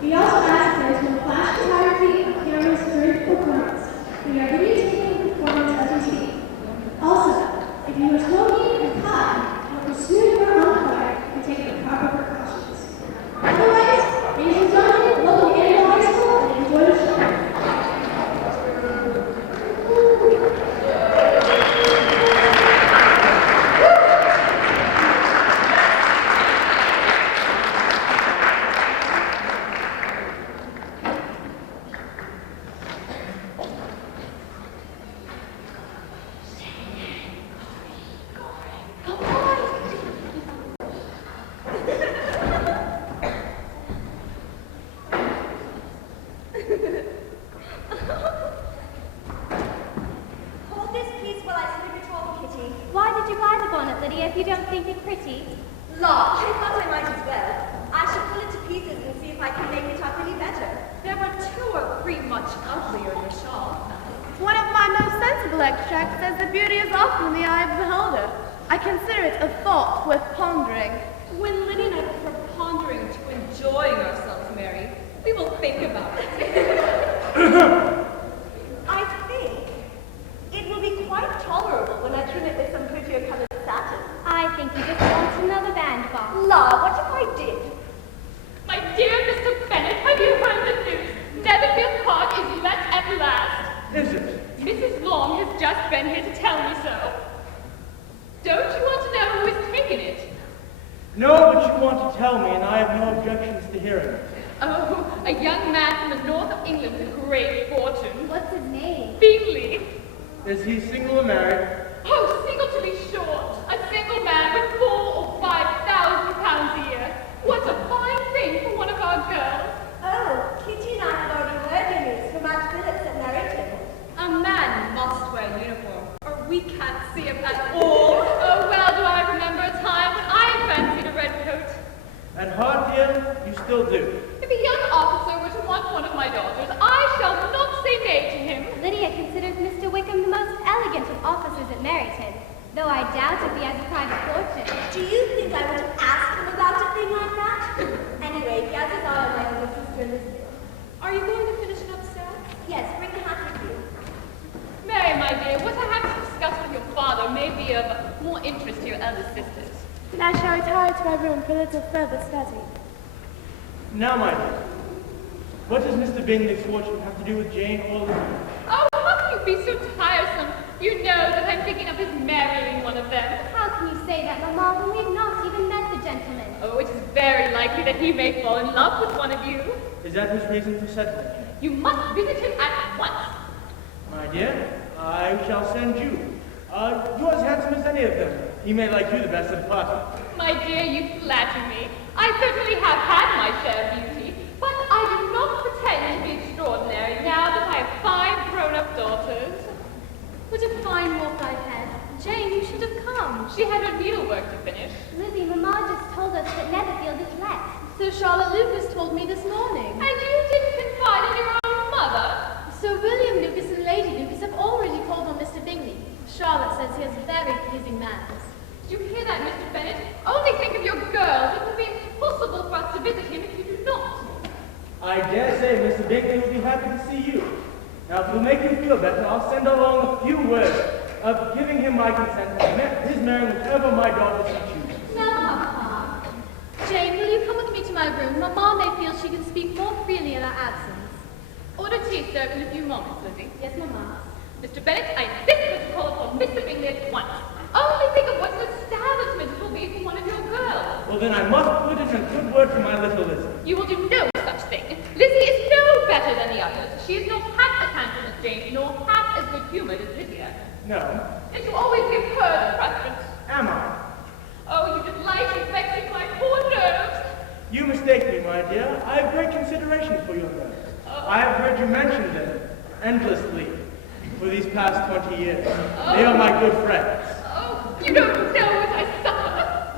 We also ask that there is no flash photography of cameras during performance. We are videotaping the performance as we speak. Also, if you are smoking and high or pursuing your own fire, we take the proper precautions. Otherwise, ladies and gentlemen, welcome to Annandale High School and enjoy the show. Now, my dear, what does Mr. Bingley's fortune have to do with Jane or Lizzie? Oh, how can you be so tiresome? You know that I'm thinking of his marrying one of them. How can you say that, Mamma, when we've not even met the gentleman? Oh, it is very likely that he may fall in love with one of you. Is that his reason for settling? You must visit him at once. My dear, I shall send you. You're as handsome as any of them. He may like you the best at the party. My dear, you flatter me. I certainly have had my share of beauty, but I do not pretend to be extraordinary now that I have 5 grown-up daughters. What a fine walk I've had. Jane, you should have come. She had her needlework to finish. Lizzie, Mamma just told us that Netherfield is let. So Charlotte Lucas told me this morning. And you didn't confide in your own mother? Sir William Lucas and Lady Lucas have already called on Mr. Bingley. Charlotte says he has very pleasing manners. Did you hear that, Mr. Bennet? Only think of your girls. It would be impossible for us to visit him if you do not. I dare say Mr. Bingley will be happy to see you. Now, if it'll make you feel better, I'll send along a few words of giving him my consent to his marrying whichever my daughter she chooses. Now, Papa. Jane, will you come with me to my room? Mamma may feel she can speak more freely in our absence. Order tea served in a few moments, Lizzie. Yes, Mamma. Mr. Bennet, I insist that you call upon Mr. Bingley at once. Only think of what an establishment it will be for one of your girls. Well, then I must put in a good word for my little Lizzie. You will do no such thing. Lizzie is no better than the others. She is not half as handsome as Jane, nor half as good-humoured as Lydia. No. And you always give her the preference. Am I? Oh, you delight in vexing my poor nerves. You mistake me, my dear. I have great consideration for your nerves. I have heard you mention them endlessly for these past 20 years. They are my good friends. Oh, you don't know what I suffer.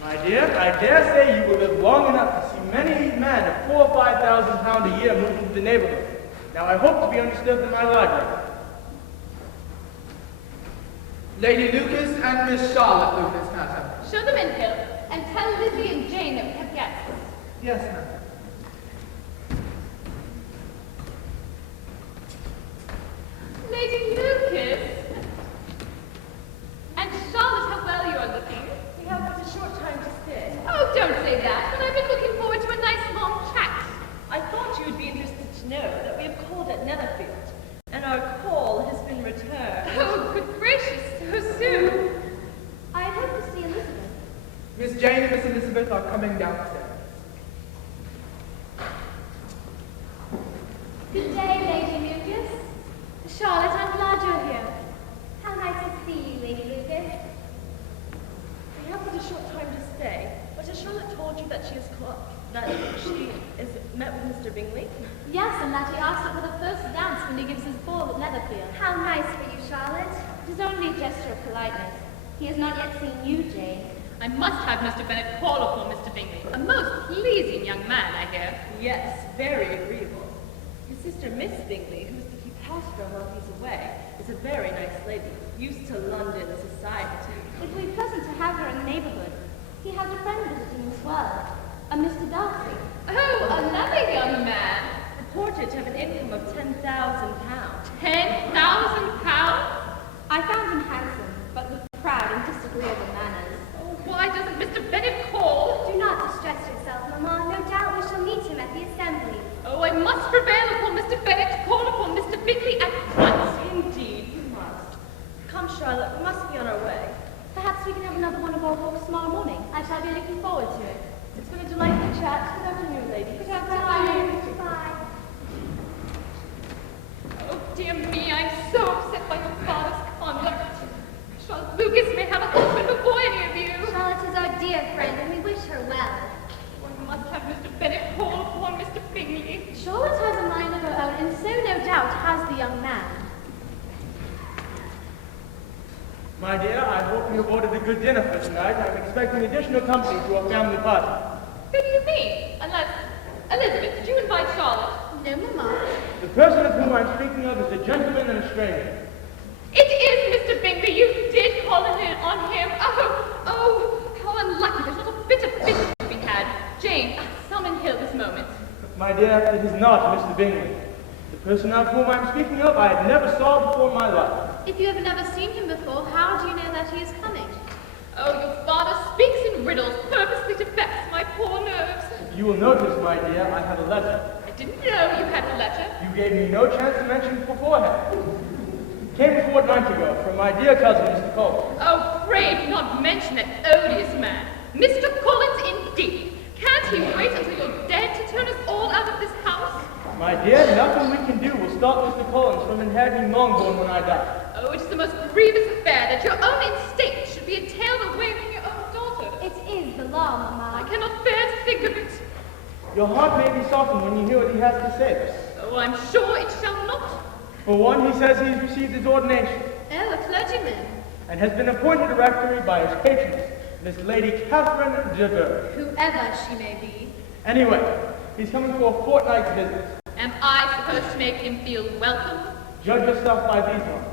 My dear, I dare say you will live long enough to see many men of £4,000 or £5,000 a year move into the neighborhood. Now I hope to be understood in my library. Lady Lucas and Miss Charlotte Lucas, madam. Show them in, Hill, and tell Lizzie and Jane that we have guests. Yes, madam. that she is met with Mr. Bingley? Yes, and that he asked her for the first dance when he gives his ball at Netherfield. How nice for you, Charlotte. It is only a gesture of politeness. He has not yet seen you, Jane. I must have Mr. Bennet call upon Mr. Bingley. A most pleasing young man, I hear. Yes, very agreeable. His sister, Miss Bingley, who is to keep house for him while he's away, is a very nice lady, used to London society. It will be pleasant to have her in the neighborhood. He has a friend visiting as well, a Mr. Darcy. Oh, another young man. Reported to have an income of £10,000. £10,000? I found him handsome, but with proud and disagreeable manners. Oh, why doesn't Mr. Bennet call? Do not distress yourself, Mamma. No doubt we shall meet him at the assembly. Oh, I must prevail upon Mr. Bennet to call upon Mr. Bingley at once. Indeed, you must. Come, Charlotte, we must be on our way. Perhaps we can have another one of our walks tomorrow morning. I shall be looking forward to it. It's been a delightful chat. Good afternoon, ladies. Good afternoon. Goodbye. Oh, dear me, I'm so upset by your father's conduct. Charlotte Lucas may have a husband before any of you. Charlotte is our dear friend, and we wish her well. One must have Mr. Bennet call upon Mr. Bingley. Charlotte has a mind of her own, and so no doubt has the young man. My dear, I hope you have ordered a good dinner for tonight. I'm expecting additional company to our family party. Who do you mean? Unless... Elizabeth, did you invite Charlotte? No, Mamma. The person of whom I'm speaking of is a gentleman and a stranger. It is Mr. Bingley. You did call on him. Oh, how unlucky. There's not a bit of business to be had. Jane, summon Hill this moment. My dear, it is not Mr. Bingley. The person of whom I'm speaking of I had never saw before in my life. If you have never seen him before, how do you know that he is coming? Oh, your father speaks in riddles purposely to vex my poor nerves. You will notice, my dear, I have a letter. I didn't know you had a letter. You gave me no chance to mention it beforehand. It came a fortnight ago from my dear cousin, Mr. Cole. Oh, pray do not mention that odious man. Mr. Collins, indeed. Can't he wait until you're dead to turn us all out of this house? My dear, nothing we can do will stop Mr. Collins from inheriting Longbourn when I die. Oh, it is the most grievous affair that your own estate should be entailed away from your own daughter. It is the law, Mamma. I cannot bear to think of it. Your heart may be softened when you hear what he has to say. Oh, I'm sure it shall not. For one, he says he has received his ordination Oh, a clergyman. and has been appointed a rectory by his patroness, Miss Lady Catherine de Bourgh. Whoever she may be. Anyway, he's coming for a fortnight's visit. Am I supposed to make him feel welcome? Judge yourself by these ones.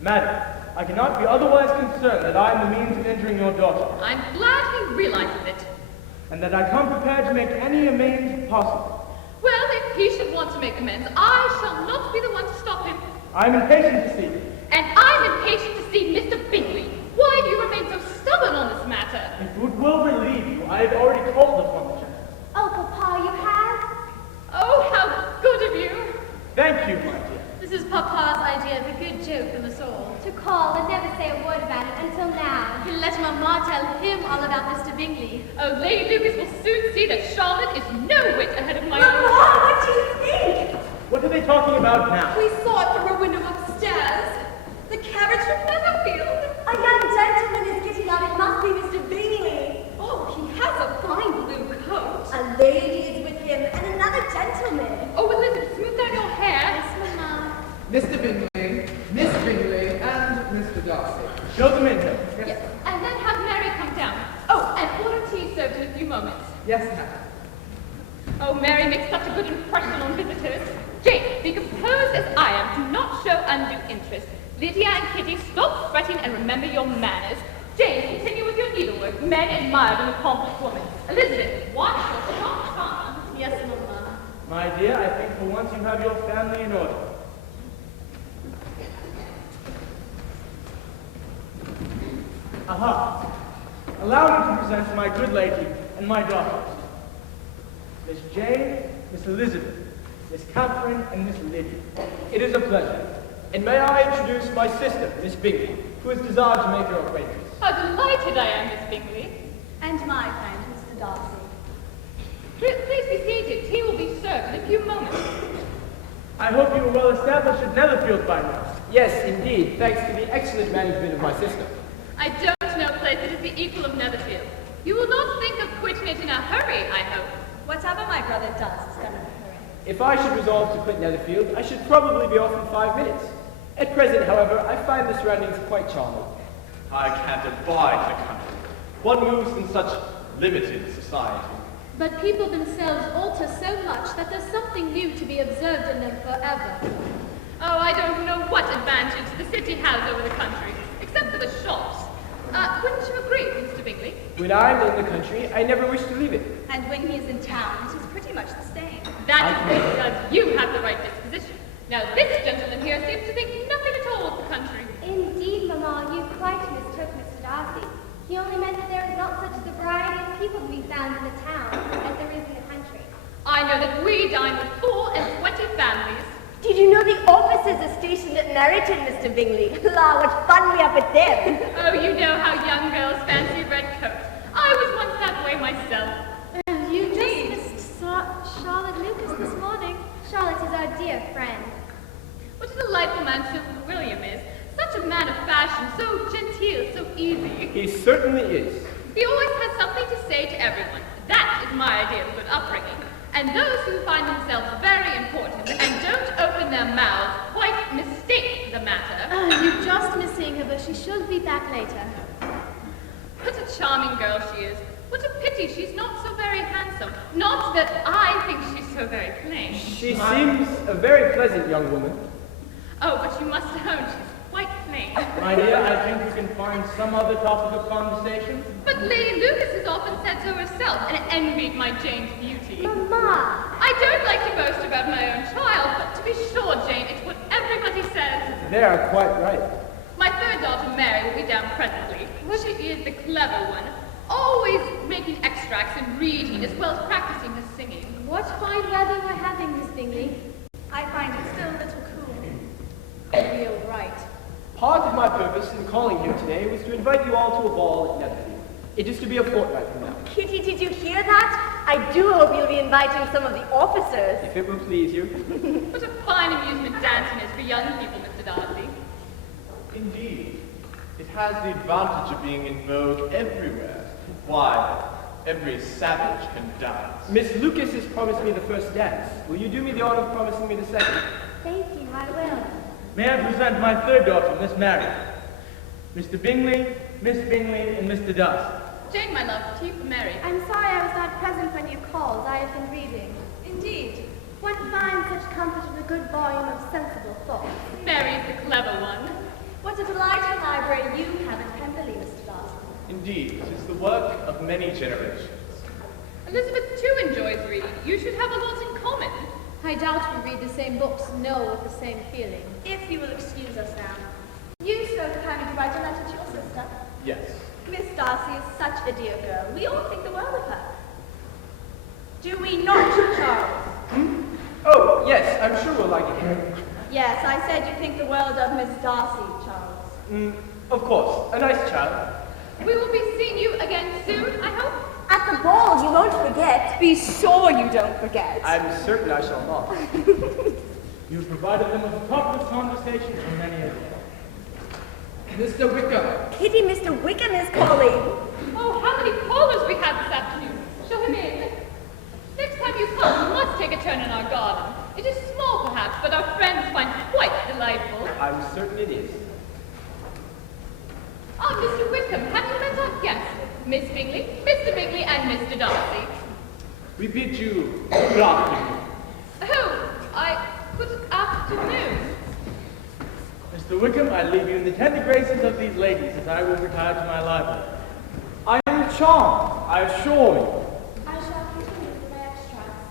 Madam, I cannot be otherwise concerned that I am the means of injuring your daughter, I'm glad he realizes it. and that I come prepared to make any amends possible. Well, if he should want to make amends, I shall not be the one to stop him. I am impatient to see you. And I'm impatient to see Mr. Bingley. Why do you remain so stubborn on this matter? If it will relieve you, I have already called upon the gentleman. Oh, Papa, you have? Oh, how good of you. Thank you, my dear. This is Papa's idea of a good joke from us all. To call and never say a word about it until now. He'll let Mamma tell him all about Mr. Bingley. Oh, Lady Lucas will soon see that Charlotte is no whit ahead of my Mamma, own. what do you think? What are they talking about now? We saw it from her window upstairs. The carriage from Netherfield. A young gentleman is getting out. It must be Mr. Bingley. Oh, he has a fine blue coat. A lady is with him and another gentleman. Oh, Elizabeth, smooth down your hair. Yes, Mamma. Mr. Bingley, Miss Bingley, and Mr. Darcy. Show them in here. Yes. And then have Mary come down. Oh, and order tea served in a few moments. Yes, ma'am. Oh, Mary makes such a good impression on visitors. Jane, be composed as I am. Do not show undue interest. Lydia and Kitty, stop fretting and remember your manners. Jane, continue with your needlework. Men admire an accomplished woman. Elizabeth, watch your sharp tongue. Yes, Mamma. My dear, I think for once you have your family in order. Aha! Allow me to present my good lady and my daughters. Miss Jane, Miss Elizabeth, Miss Catherine, and Miss Lydia. It is a pleasure. And may I introduce my sister, Miss Bingley, who has desired to make your acquaintance. How delighted I am, Miss Bingley. And my friend, Mr. Darcy. Please be seated. Tea will be served in a few moments. I hope you are well established at Netherfield by now. Yes, indeed, thanks to the excellent management of my sister. I don't know a place that is the equal of Netherfield. You will not think of quitting it in a hurry, hurry, I hope. Whatever my brother does is done in a hurry. If I should resolve to quit Netherfield, I should probably be off in 5 minutes. At present, however, I find the surroundings quite charming. I can't abide the country. One moves in such limited society. But people themselves alter so much that there's something new to be observed in them forever. Oh, I don't know what advantage the city has over the country, except for the shops. Wouldn't you agree, Mr. Bingley? When I'm in the country, I never wish to leave it. And when he is in town, it is pretty much the same. That is because you have the right disposition. Now this gentleman here seems to think nothing at all of the country. Indeed, Mamma, you quite mistook Mr. Darcy. He only meant that there is not such a variety of people to be found in the town as there is in the country. I know that we dine with 4 and 20 families. Did you know the officers are stationed at Meryton, Mr. Bingley? La, what fun we have with them! Oh, you know how young girls fancy red coats. I was once that way myself. And you just missed Charlotte Lucas this morning. Charlotte is our dear friend. What a delightful man Sir William is. Such a man of fashion, so genteel, so easy. He certainly is. He always has something to say to everyone. That is my idea of good upbringing. And those who find themselves very important and don't open their mouths quite mistake the matter. You just miss seeing her, but she should be back later. What a charming girl she is. What a pity she's not so very handsome. Not that I think she's so very plain. She seems a very pleasant young woman. Oh, but you must own she's quite plain. My dear, I think we can find some other topic of conversation. But Lady Lucas has often said so herself and envied my Jane's beauty. Mamma! I don't like to boast about my own child, but to be sure, Jane, it's what everybody says. They are quite right. My third daughter, Mary, will be down presently. She is the clever one, always making extracts and reading as well as practicing her singing. What fine weather we're having, Miss Bingley. I find it still a little cool. Real right. Part of my purpose in calling here today was to invite you all to a ball at Netherfield. It is to be a fortnight from now. Kitty, did you hear that? I do hope you'll be inviting some of the officers. If it will please you. What a fine amusement dancing is for young people, Mr. Darcy. Indeed. It has the advantage of being in vogue everywhere. Why, every savage can dance. Miss Lucas has promised me the first dance. Will you do me the honor of promising me the second? Thank you, I will. May I present my third daughter, Miss Mary? Mr. Bingley, Miss Bingley, and Mr. Darcy. Jane, my love, tea for Mary. I'm sorry I was not present when you called. I have been reading. Indeed. One finds such comfort in a good volume of sensible thought. Mary's the clever one. What a delightful library you have at Pemberley, Mr. Darcy. Indeed, it is the work of many generations. Elizabeth too enjoys reading. You should have a lot in common. I doubt we read the same books, know with the same feeling. If you will excuse us now. You so kindly to write a letter to your sister. Yes. Miss Darcy is such a dear girl. We all think the world of her. Do we not, Charles? Oh, yes, I'm sure we'll like it. Yes, I said you think the world of Miss Darcy, Charles. Of course, a nice child. We will be seeing you again soon, I hope. At the ball, you won't forget. Be sure you don't forget. I'm certain I shall not. You've provided them with a topic of conversation for many a day. Mr. Wickham. Kitty, Mr. Wickham is calling. Oh, how many callers we had this afternoon. Show him in. Next time you come, you must take a turn in our garden. It is small, perhaps, but our friends find it quite delightful. I'm certain it is. Ah, Mr. Wickham, have you met our guests? Miss Bingley, Mr. Bingley, and Mr. Darcy. We bid you good afternoon. Oh, good afternoon. Mr. Wickham, I leave you in the tender graces of these ladies as I will retire to my library. I am charmed, I assure you. I shall continue with my extracts.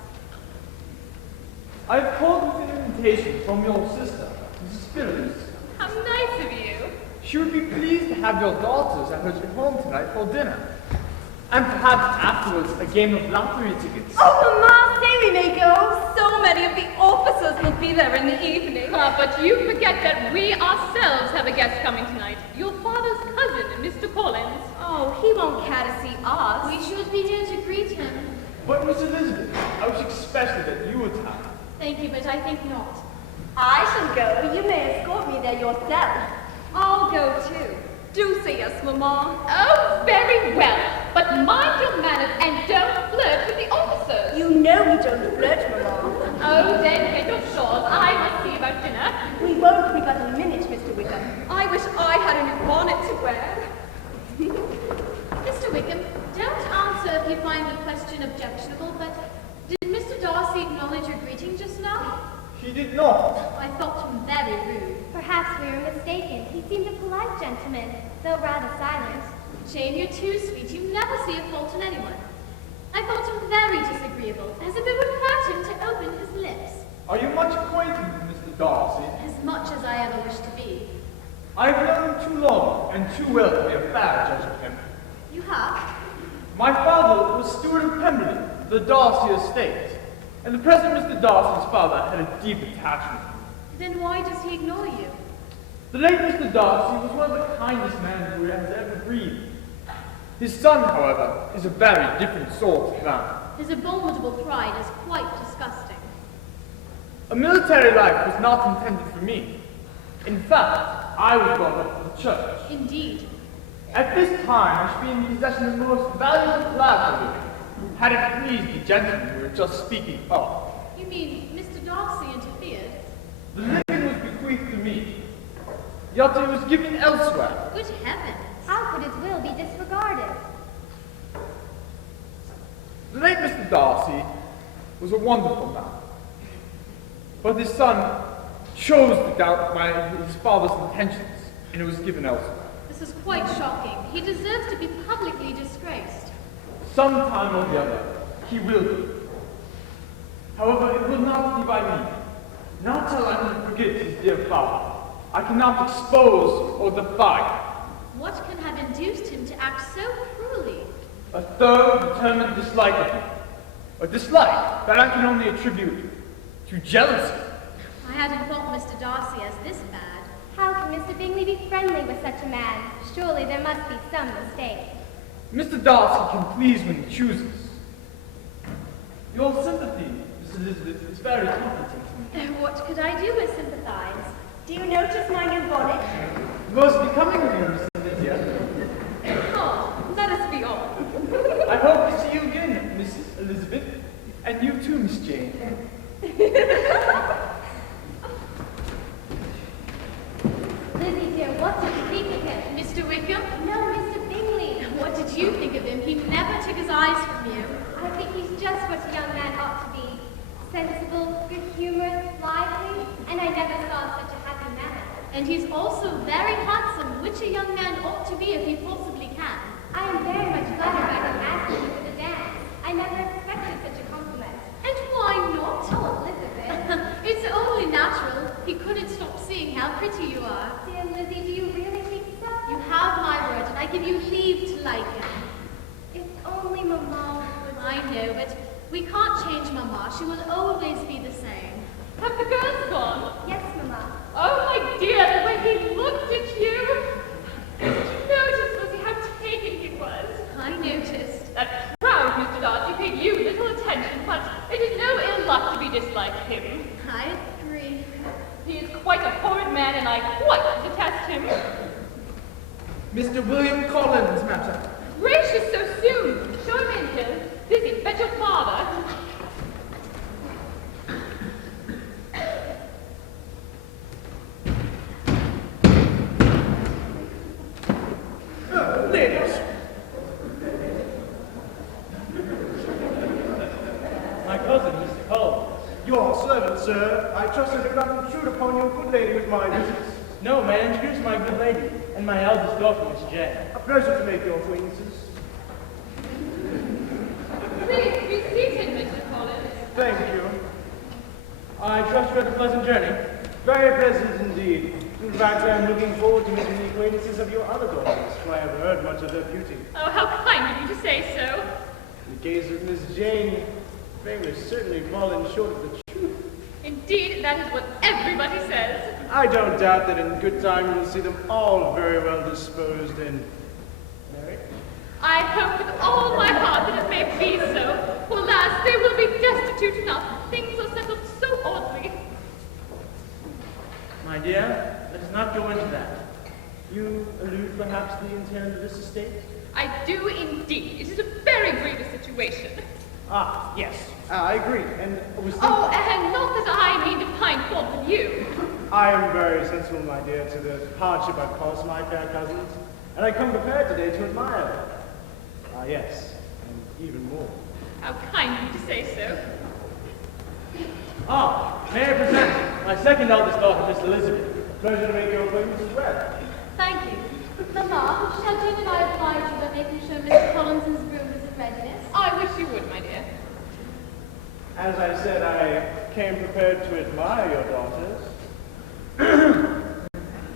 I have called with an invitation from your sister, Mrs. Phillips. How nice of you. She would be pleased to have your daughters at her home tonight for dinner. And perhaps afterwards a game of lottery tickets. Oh, Mama, say we may go. So many of the officers will be there in the evening. Ah, but you forget that we ourselves have a guest coming tonight. Your father's cousin, Mr. Collins. Oh, he won't care to see us. We should be there to greet him. But Miss Elizabeth, I was expecting that you would have. Thank you, but I think not. I shall go. You may escort me there yourself. I'll go too. Do see us, Mamma. Oh, very well. But mind your manners and don't flirt flirt with the officers. You know we don't flirt, Mamma. Oh, then get your shawls. I will see about dinner. We won't be but a minute, Mr. Wickham. I wish I had a new bonnet to wear. Mr. Wickham, don't answer if you find the question objectionable, but did Mr. Darcy acknowledge your greeting just now? He did not. I thought him very rude. Perhaps we were mistaken. He seemed a polite gentleman, though rather silent. Jane, you're too sweet. You never see a fault in anyone. I thought him very disagreeable, as if it would hurt him to open his lips. Are you much acquainted with Mr. Darcy? As much as I ever wish to be. I've known him too long and too well to be a fair judge of him. You have? My father was steward of Pemberley, the Darcy estate, and the present Mr. Darcy's father had a deep attachment to me. Then why does he ignore you? The late Mr. Darcy was one of the kindest men who has ever breathed. His son, however, is a very different sort of man. His abominable pride is quite disgusting. A military life was not intended for me. In fact, I was brought up in the church. Indeed. At this time, I should be in possession of the most valuable collateral, had it pleased the gentleman we were just speaking of. You mean Mr. Darcy interfered? The living was bequeathed to me, yet it was given elsewhere. Good heavens! How could his will be disregarded? The late Mr. Darcy was a wonderful man, but his son chose to doubt his father's intentions, and it was given elsewhere. This is quite shocking. He deserves to be publicly disgraced. Sometime or the other, he will be. However, it will not be by me. Not till I can forget his dear father. I cannot expose or defy. What can have induced him to act so cruelly? A thorough, determined dislike of me. A dislike that I can only attribute to jealousy. I hadn't thought Mr. Darcy as this bad. How can Mr. Bingley be friendly with such a man? Surely there must be some mistake. Mr. Darcy can please when he chooses. Your sympathy, Miss Elizabeth, is very comforting to me. What could I do but sympathize? Do you notice my new bonnet? Most becoming of you, Miss Lydia. Oh, let us be off. I hope to see you again, Mrs. Elizabeth, and you too, Miss Jane. Lizzie, dear, what did you think of him? Mr. Wickham? No, Mr. Bingley. What did you think of him? He never took his eyes from you. I think he's just what a young man ought to be. Sensible, good-humored, lively, and I never saw such a happy man. And he's also very handsome, which a young man ought to be if he possibly can. I am very much flattered by him asking me for the dance. I never expected such a compliment. And why not? Oh, Elizabeth. It's only natural. He couldn't stop seeing how pretty you are. Dear Lizzie, do you really think so? You have my word, and I give you leave to like him. If only Mamma would... I know, but we can't change Mamma. She will always be the same. Have the girls gone? Yes, Mamma. Oh, my dear, the way he looked at you. Did you notice, Lizzie, how taken he was? I noticed. That proud Mr. Darcy paid you little attention, but it is no ill luck to be disliked him. I agree. He is quite a horrid man, and I quite detest him. Mr. William Collins, matter. Gracious, so soon! Show him in, Hill. Lizzie, fetch your father. Ladies. My cousin, Mr. Cole. Your servant, sir. I trust I do not intrude upon your good lady with my visits. No, may I introduce my good lady and my eldest daughter, Miss Jane. A pleasure to make your acquaintances. Please be seated, Mr. Collins. Thank you. I trust you had a pleasant journey. Very pleasant indeed. In fact, I am looking forward to making the acquaintances of your other daughters, for I have heard much of their beauty. Oh, how kind of you to say so. In the case of Miss Jane, fame has certainly fallen short of the truth. Indeed, that is what everybody says. I don't doubt that in good time you will see them all very well disposed and married. I hope with all my heart that it may be so. For alas, they will be destitute enough. Things are settled so oddly. My dear, let us not go into that. You allude perhaps to the intent of this estate? I do indeed. It is a very grievous situation. Ah, yes, I agree, and we still... Oh, and not that I mean to find fault with you. I am very sensible, my dear, to the hardship I've caused my fair cousins, and I come prepared today to admire them. Ah, yes, and even more. How kind of you to say so. Ah, may I present my second eldest daughter, Miss Elizabeth. Pleasure to make your acquaintance as well. Thank you. Mamma, shall Jane and I oblige you by making sure Mr. Collins's room is in readiness? I wish you would, my dear. As I said, I came prepared to admire your daughters.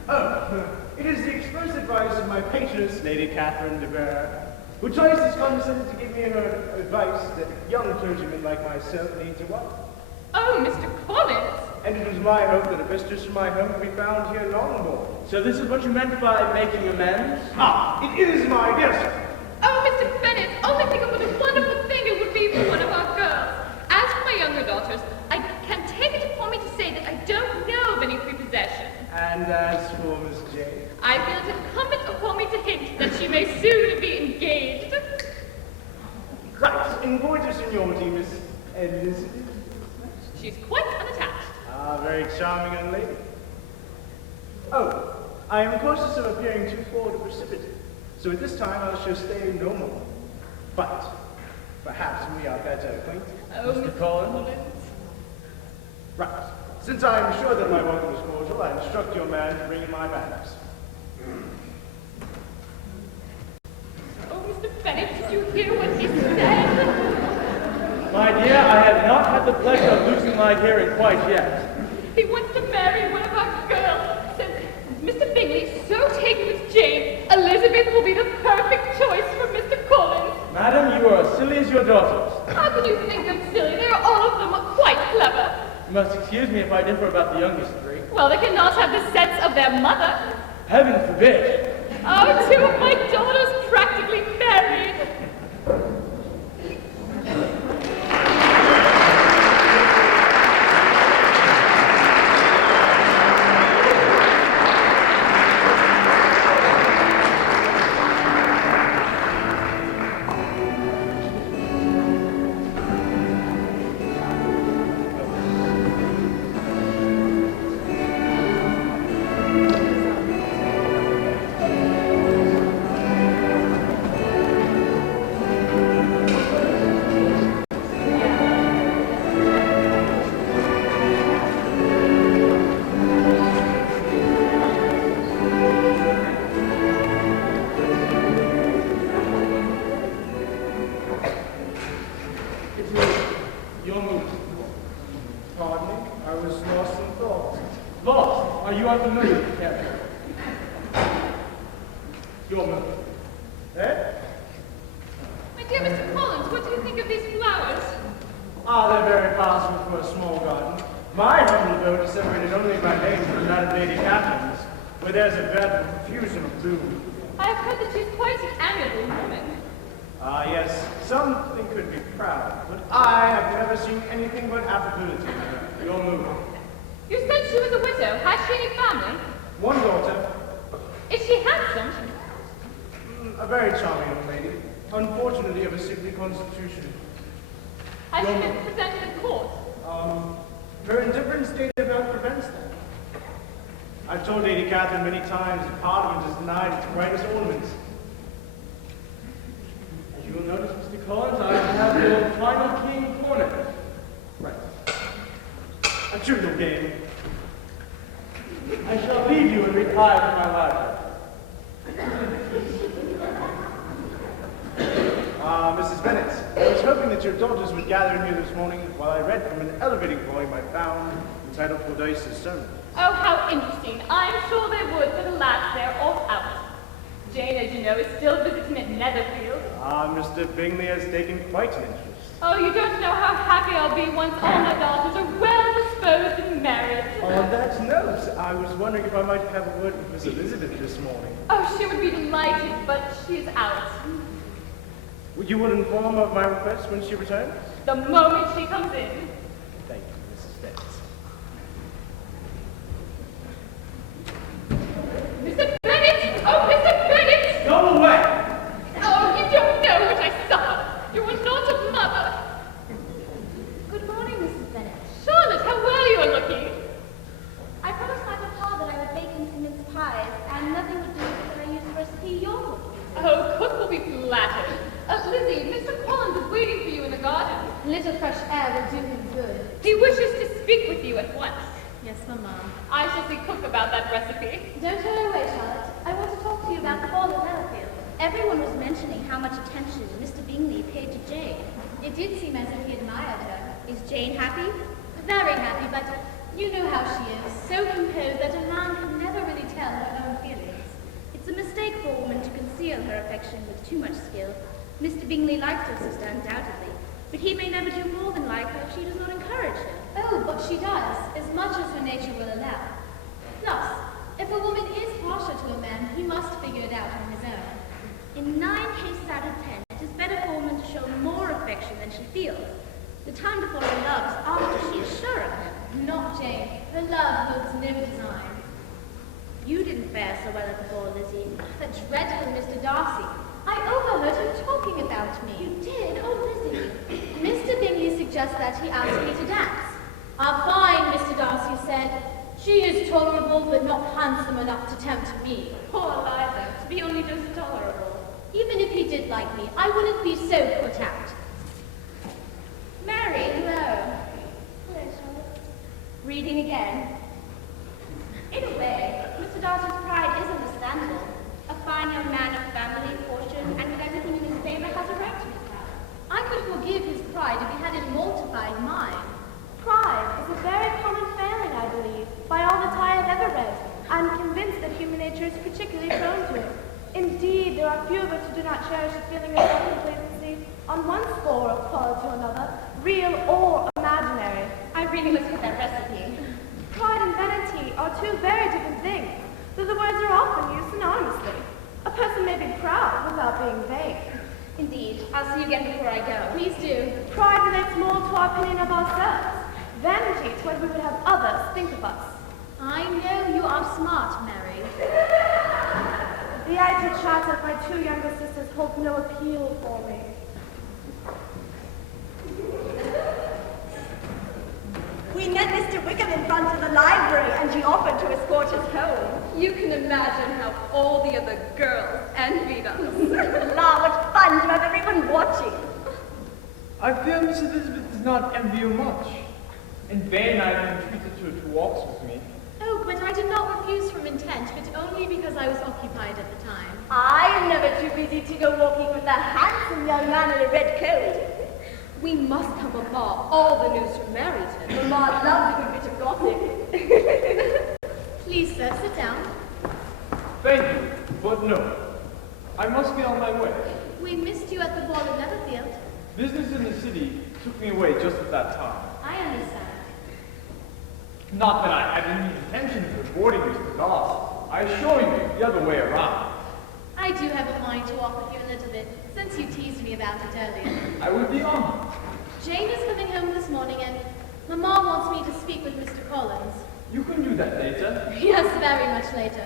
Oh, it is the express advice of my patroness, Lady Catherine de Barr, who twice has condescended to give me her advice that young clergymen like myself need to what? Oh, Mr. Collins! And it was my hope that a mistress from my home would be found here long ago. So this is what you meant by making amends? Ah, it is my dear sir. Oh, Mr. Bennet, only think of what a wonderful thing it would be for one of our girls. As for my younger daughters, I can take it upon me to say that I don't know of any prepossession. And as for Miss Jane? I feel it incumbent upon me to hint that she may soon be engaged. Right, in point of seniority, Miss Elizabeth. She's quite unattached. Ah, very charming young lady. Oh, I am cautious of appearing too forward or precipitate, so at this time I shall stay no more. But perhaps we are better acquainted. Oh, Mr. Collins. Right. Since I am sure that my welcome is cordial, I instruct your man to bring in my bags. Oh, Mr. Bennet, did you hear what he said? My dear, I have not had the pleasure of losing my hearing quite yet. He wants to marry one of our girls. Says Mr. Bingley, so taken with Jane, Elizabeth will be the perfect choice for Mr. Collins. Madam, you are as silly as your daughters. How can you think them silly? They are all of them quite clever. You must excuse me if I differ about the youngest three. Well, they cannot have the sense of their mother. Heaven forbid. Oh, two of my daughters practically married. Has she been presented at court? Her indifference dated about prevents that. I've told Lady Catherine many times that Parliament has denied its brightest ornaments. As you will notice, Mr. Collins, I have your final king corner. Right. A trivial game. I shall leave you and retire to my library. Mrs. Bennet, I was hoping that your daughters would gather here this morning while I read from an elevating volume I found entitled Fordyce's Sermon. Oh, how interesting. I'm sure they would, but alas, they're all out. Jane, as you know, is still visiting at Netherfield. Mr. Bingley has taken quite an interest. Oh, you don't know how happy I'll be once all my daughters are well disposed and married. On that note, I was wondering if I might have a word with Miss Elizabeth this morning. Oh, she would be delighted, but she's out. You will inform her of my request when she returns? The moment she comes in. Thank you, Mrs. Bennet. Mr. Bennet! Oh, Mr. Bennet! Go away! Oh, you don't know what I suffer. You are not a mother. fresh air will do him good. He wishes to speak with you at once. Yes, Mamma. I shall see cook about that recipe. Don't turn away, Charlotte. I want to talk to you about the ball at Netherfield. Everyone was mentioning how much attention Mr. Bingley paid to Jane. It did seem as if he admired her. Is Jane happy? Very happy, but you know how she is. So composed that a man can never really tell her own feelings. It's a mistake for a woman to conceal her affection with too much skill. Mr. Bingley likes her sister undoubtedly, but he may never do more than like her if she does not encourage her. Oh, but she does, as much as her nature will allow. Plus, if a woman is partial to a man, he must figure it out on his own. In 9 cases out of 10, it is better for a woman to show more affection than she feels. The time to fall in love is after she is sure of him. Not Jane. Her love knows no design. You didn't fare so well at the ball, Lizzie. That dreadful Mr. Darcy. I overheard him talking about me. You did? Oh, Lizzie. Mr. Bingley suggests that he asked me to dance. Fine, Mr. Darcy said. She is tolerable, but not handsome enough to tempt me. Poor Eliza, to be only just tolerable. Even if he did like me, I wouldn't be so put out. Mary, Hello. Hello, Charlotte. Reading again. In a way, Mr. Darcy's pride is understandable. A fine young man of family, fortune, and with everything in his favor has a right to be proud. I could forgive his pride if he hadn't mortified mine. Pride is a very common failing, I believe, by all that I have ever read. I'm convinced that human nature is particularly prone to it. Indeed, there are few of us who do not cherish a feeling of self-complacency on one score or quality or another, real or imaginary. I really must get that recipe. Pride and vanity are two very different things, though the words are often used synonymously. A person may be proud without being vain. Indeed. I'll see you again before I go. Please do. Pride relates more to our opinion of ourselves. Vanity is when we would have others think of us. I know you are smart, Mary. The idle chatter of my 2 younger sisters holds no appeal for me. We met Mr. Wickham in front of the library, and he offered to escort us home. You can imagine how all the other girls envied us. La, what fun to have everyone watching. I fear Miss Elizabeth does not envy you much. In vain I have entreated her to walks with me. Oh, but I did not refuse from intent, but only because I was occupied at the time. I am never too busy to go walking with a handsome young man in a red coat. We must tell Mamma all the news from Meryton. Mamma loves a good bit of gossip. Please, sir, sit down. Thank you, but no. I must be on my way. We missed you at the ball at Netherfield. Business in the city took me away just at that time. I understand. Not that I had any intention of avoiding Mr. Darcy. I assure you, the other way around. I do have a mind to walk with you a little bit, since you teased me about it earlier. I would be honored. Jane is coming home this morning, and Mamma wants me to speak with Mr. Collins. You can do that later. Yes, very much later.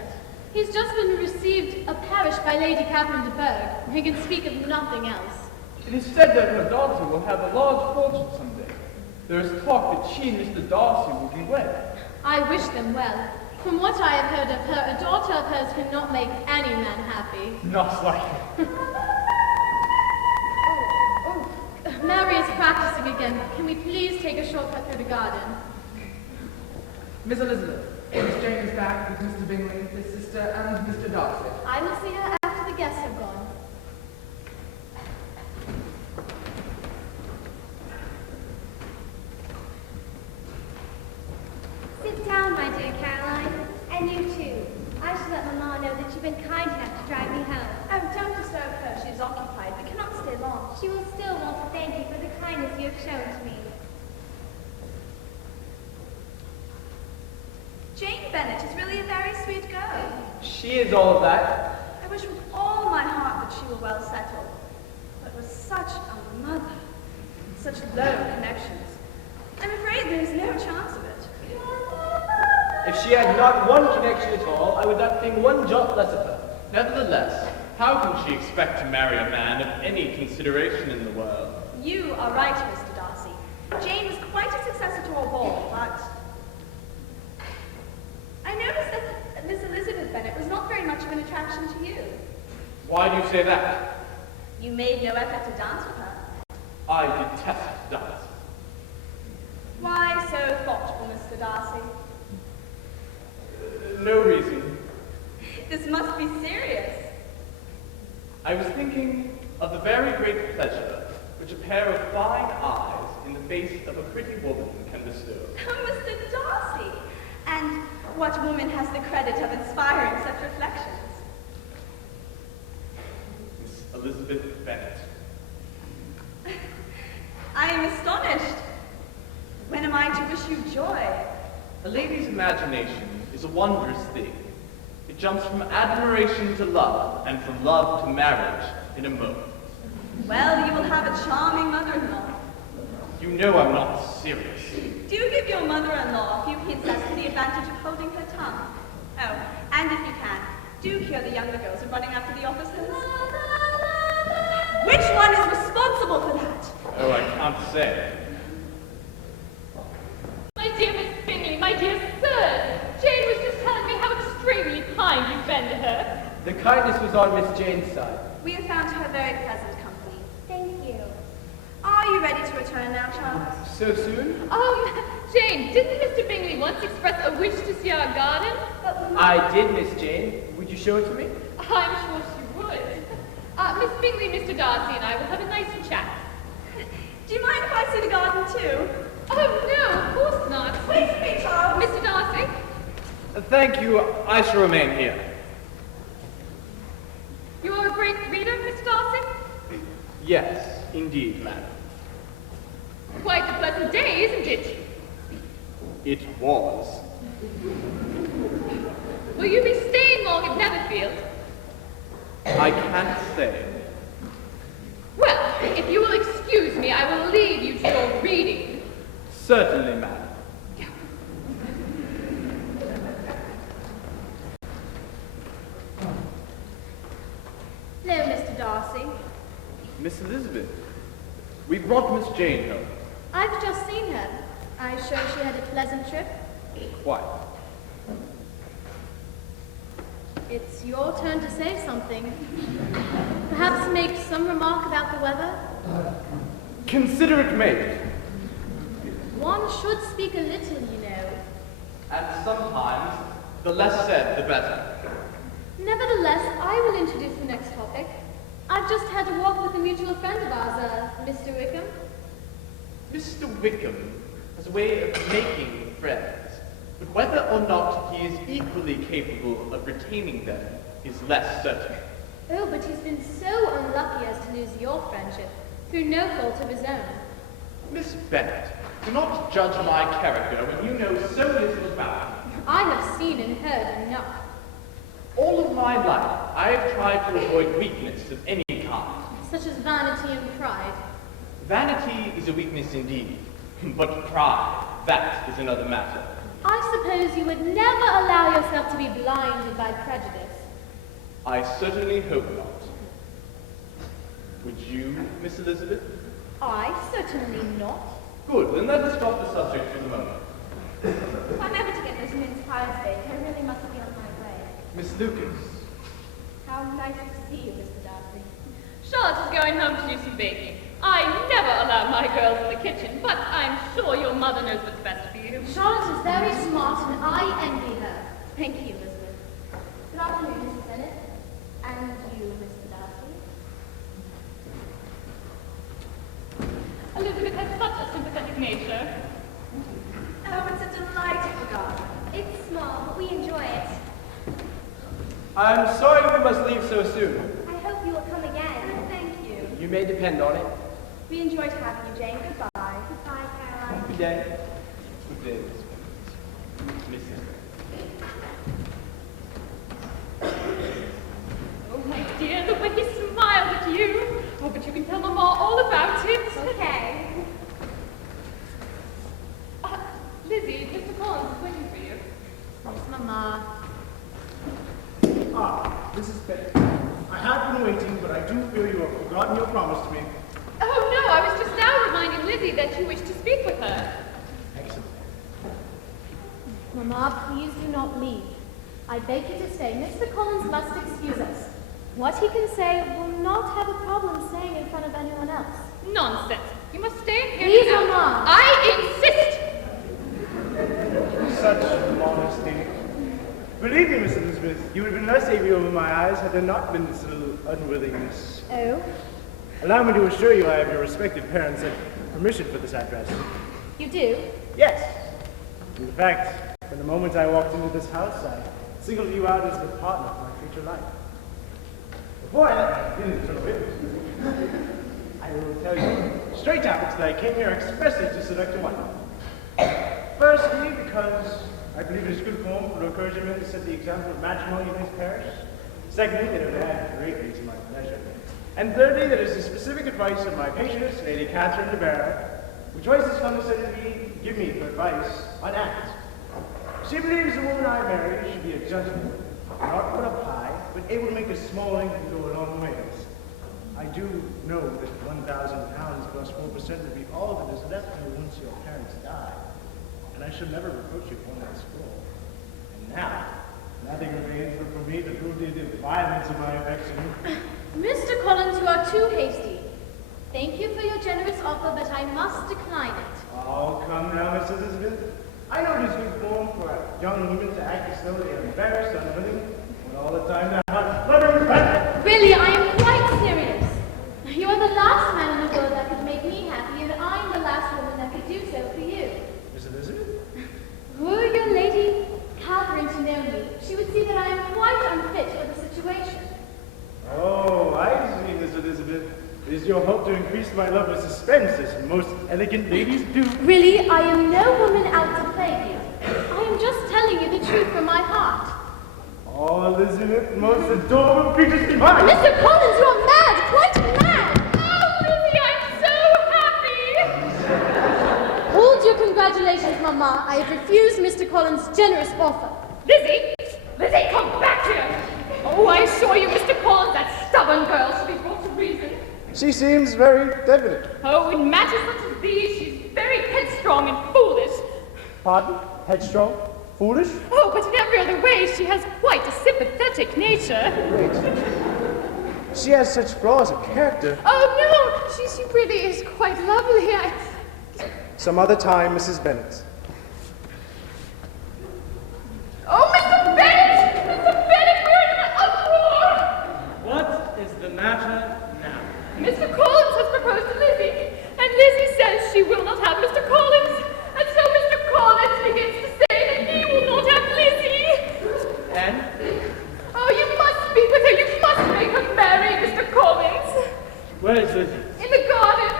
He's just been received a parish by Lady Catherine de Bourgh. He can speak of nothing else. It is said that her daughter will have a large fortune someday. There is talk that she and Mr. Darcy will be wed. I wish them well. From what I have heard of her, a daughter of hers cannot make any man happy. Not likely. Mary is practicing again. Can we please take a shortcut through the garden? Miss Elizabeth, Miss Jane is back with Mr. Bingley, his sister, and Mr. Darcy. I will see her after the guests have gone. Sit down, my dear Caroline. And you too. I shall let Mamma know that you've been kind enough to drive me home. Oh, don't disturb her. She is occupied. We cannot stay long. She will still want to thank you for the kindness you have shown to me. Jane Bennet is really a very sweet girl. She is all of that. I wish with all my heart that she were well settled. But with such a mother, such low connections, I'm afraid there is no chance of it. If she had not one connection at all, I would not think one jot less of her. Nevertheless, how can she expect to marry a man of any consideration in the world? You are right, Mr. Darcy. Jane was quite a successor to our ball, but I noticed that Miss Elizabeth Bennet was not very much of an attraction to you. Why do you say that? You made no effort to dance with her. I detest dance. Darcy? No reason. This must be serious. I was thinking of the very great pleasure which a pair of fine eyes in the face of a pretty woman can bestow. Oh, Mr. Darcy! And what woman has the credit of inspiring such reflections? Miss Elizabeth Bennet. I am astonished. When am I to wish you joy? A lady's imagination is a wondrous thing. It jumps from admiration to love, and from love to marriage in a moment. Well, you will have a charming mother-in-law. You know I'm not serious. Do give your mother-in-law a few hints as to the advantage of holding her tongue. Oh, and if you can, do cure the younger girls of running after the officers. Which one is responsible for that? Oh, I can't say. My dear Miss Bingley, my dear sir, Jane was just telling me how extremely kind you've been to her. The kindness was on Miss Jane's side. We have found her very pleasant company. Thank you. Are you ready to return now, Charles? So soon? Jane, didn't Mr. Bingley once express a wish to see our garden? I did, Miss Jane. Would you show it to me? I'm sure she would. Miss Bingley, Mr. Darcy, and I will have a nice chat. Do you mind if I see the garden too? Oh, no, of course not. Wait for me, Charles. Mr. Darcy? Thank you. I shall remain here. You are a great reader, Mr. Darcy? Yes, indeed, madam. Quite a pleasant day, isn't it? It was. Will you be staying long at Netherfield? I can't say. Well, if you will excuse me, I will leave you to your reading. Certainly, madam. Hello, Mr. Darcy. Miss Elizabeth, we brought Miss Jane home. I've just seen her. I sure she had a pleasant trip. Quite. It's your turn to say something. Perhaps make some remark about the weather? Consider it made. One should speak a little, you know. And sometimes, the less said, the better. Nevertheless, I will introduce the next topic. I've just had a walk with a mutual friend of ours, Mr. Wickham. Mr. Wickham has a way of making friends, but whether or not he is equally capable of retaining them is less certain. Oh, but he's been so unlucky as to lose your friendship, through no fault of his own. Miss Bennet, do not judge my character when you know so little about me. I have seen and heard enough. All of my life, I have tried to avoid weakness of any kind. Such as vanity and pride. Vanity is a weakness indeed, but pride, that is another matter. I suppose you would never allow yourself to be blinded by prejudice. I certainly hope not. Would you, Miss Elizabeth? I certainly not. Good, then let us drop the subject for the moment. If I'm ever to get those mince pies baked, I really must be on my way. Miss Lucas. How nice to see you, Mr. Darcy. Charlotte is going home to do some baking. I never allow my girls in the kitchen, but I'm sure your mother knows what's best for you. Charlotte is very smart, and I envy her. Thank you, Elizabeth. Good afternoon, Mrs. Bennet. And you, Mr. Darcy. Elizabeth has such a sympathetic nature. Oh, it's a delightful garden. It's small, but we enjoy it. I'm sorry we must leave so soon. I hope you will come again. Thank you. You may depend on it. We enjoyed having you, Jane. Goodbye. Goodbye, Caroline. Good day. Good day, Miss Bennet. Oh, my dear, the way he smiled at you. Oh, but you can tell Mama all about it. Okay. Lizzie, Mr. Collins is waiting for you. Yes, Mama. Ah, Mrs. Bennet. I have been waiting, but I do fear you have forgotten your promise to me. Oh, no, I was just now reminding Lizzie that you wish to speak with her. Excellent. Mama, please do not leave. I beg you to stay. Mr. Collins must excuse us. What he can say will not have a problem saying in front of anyone else. Nonsense. You must stay and hear Please, me out. Mama. I insist. You would have been less amiable in my eyes had there not been this little unwillingness. Oh? Allow me to assure you I have your respected parents and permission for this address. You do? Yes. In fact, from the moment I walked into this house, I singled you out as the partner for my future life. Before I let you into it, I will tell you straight out that I came here expressly to select a wife. Firstly, because I believe it is good form for a clergyman to set the example of matrimony in his parish. Secondly, that it would add greatly to my pleasure. And thirdly, that it is the specific advice of my patroness, Lady Catherine de Barr, who twice has condescended to give me for advice on acts. She believes the woman I marry should be a gentleman, not put up high, but able to make a small income go a long ways. I do know that £1,000 plus 4% will be all that is left you once your parents die, and I shall never reproach you upon that score. And now, nothing remains but for me to prove the violence of my affection. Mr. Collins, you are too hasty. Thank you for your generous offer, but I must decline it. Oh, come now, Miss Elizabeth. I know it is good form for a young woman to act as though they are embarrassed, unwilling, when all the time that hot blood is back. Really, I am quite serious. You are the last man in the world that could make me happy, and I am the last woman that could do so for you. Miss Elizabeth? Were your Lady Catherine to know me, she would see that I am quite unfit for the situation. Oh, I see, Miss Elizabeth. It is your hope to increase my love of suspense, as most elegant ladies do. Really, I am no woman out to plague you. I am just telling you the truth from my heart. Oh, Elizabeth, most adorable creatures behind. Mr. Collins, you are mad, quite mad. Oh, Lizzie, I'm so happy. Hold your congratulations, Mamma. I have refused Mr. Collins' generous offer. Lizzie, come back here. Oh, I assure you, Mr. Collins, that stubborn girl should be brought to reason. She seems very definite. Oh, in matters such as these, she's very headstrong and foolish. Pardon? Headstrong? Foolish? Oh, but in every other way, she has quite a sympathetic nature. Wait. She has such flaws of character. Oh, no, she really is quite lovely. Some other time, Mrs. Bennet. Oh, Mr. Bennet! Mr. Bennet, we're in an uproar! What is the matter now? Mr. Collins has proposed to Lizzie, and Lizzie says she will not have Mr. Collins. And so Mr. Collins begins to say that he will not have Lizzie. And? Oh, you must speak with her. You must make her marry Mr. Collins. Where is Lizzie? In the garden.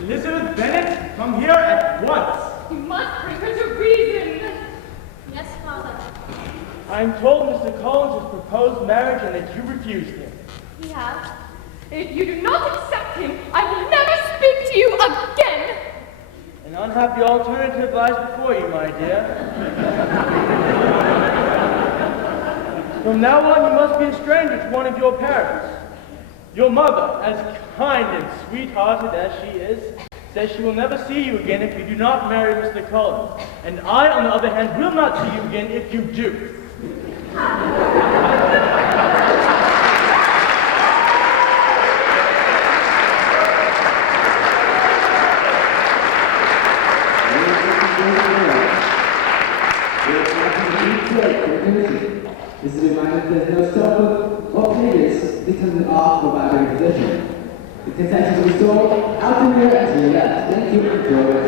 Elizabeth Bennet, come here at once. You must bring her to reason. Yes, Father. I am told Mr. Collins has proposed marriage and that you refused him. He has. If you do not accept him, I will never speak to you again. An unhappy alternative lies before you, my dear. From now on, you must be a stranger to one of your parents. Your mother, as kind and sweet-hearted as she is, says she will never see you again if you do not marry Mr. Collins. And I, on the other hand, will not see you again if you do. This is a reminder that there's no stop or previous dependent art providing position. The consensus is restored out in the air to your left. Thank you and enjoy it.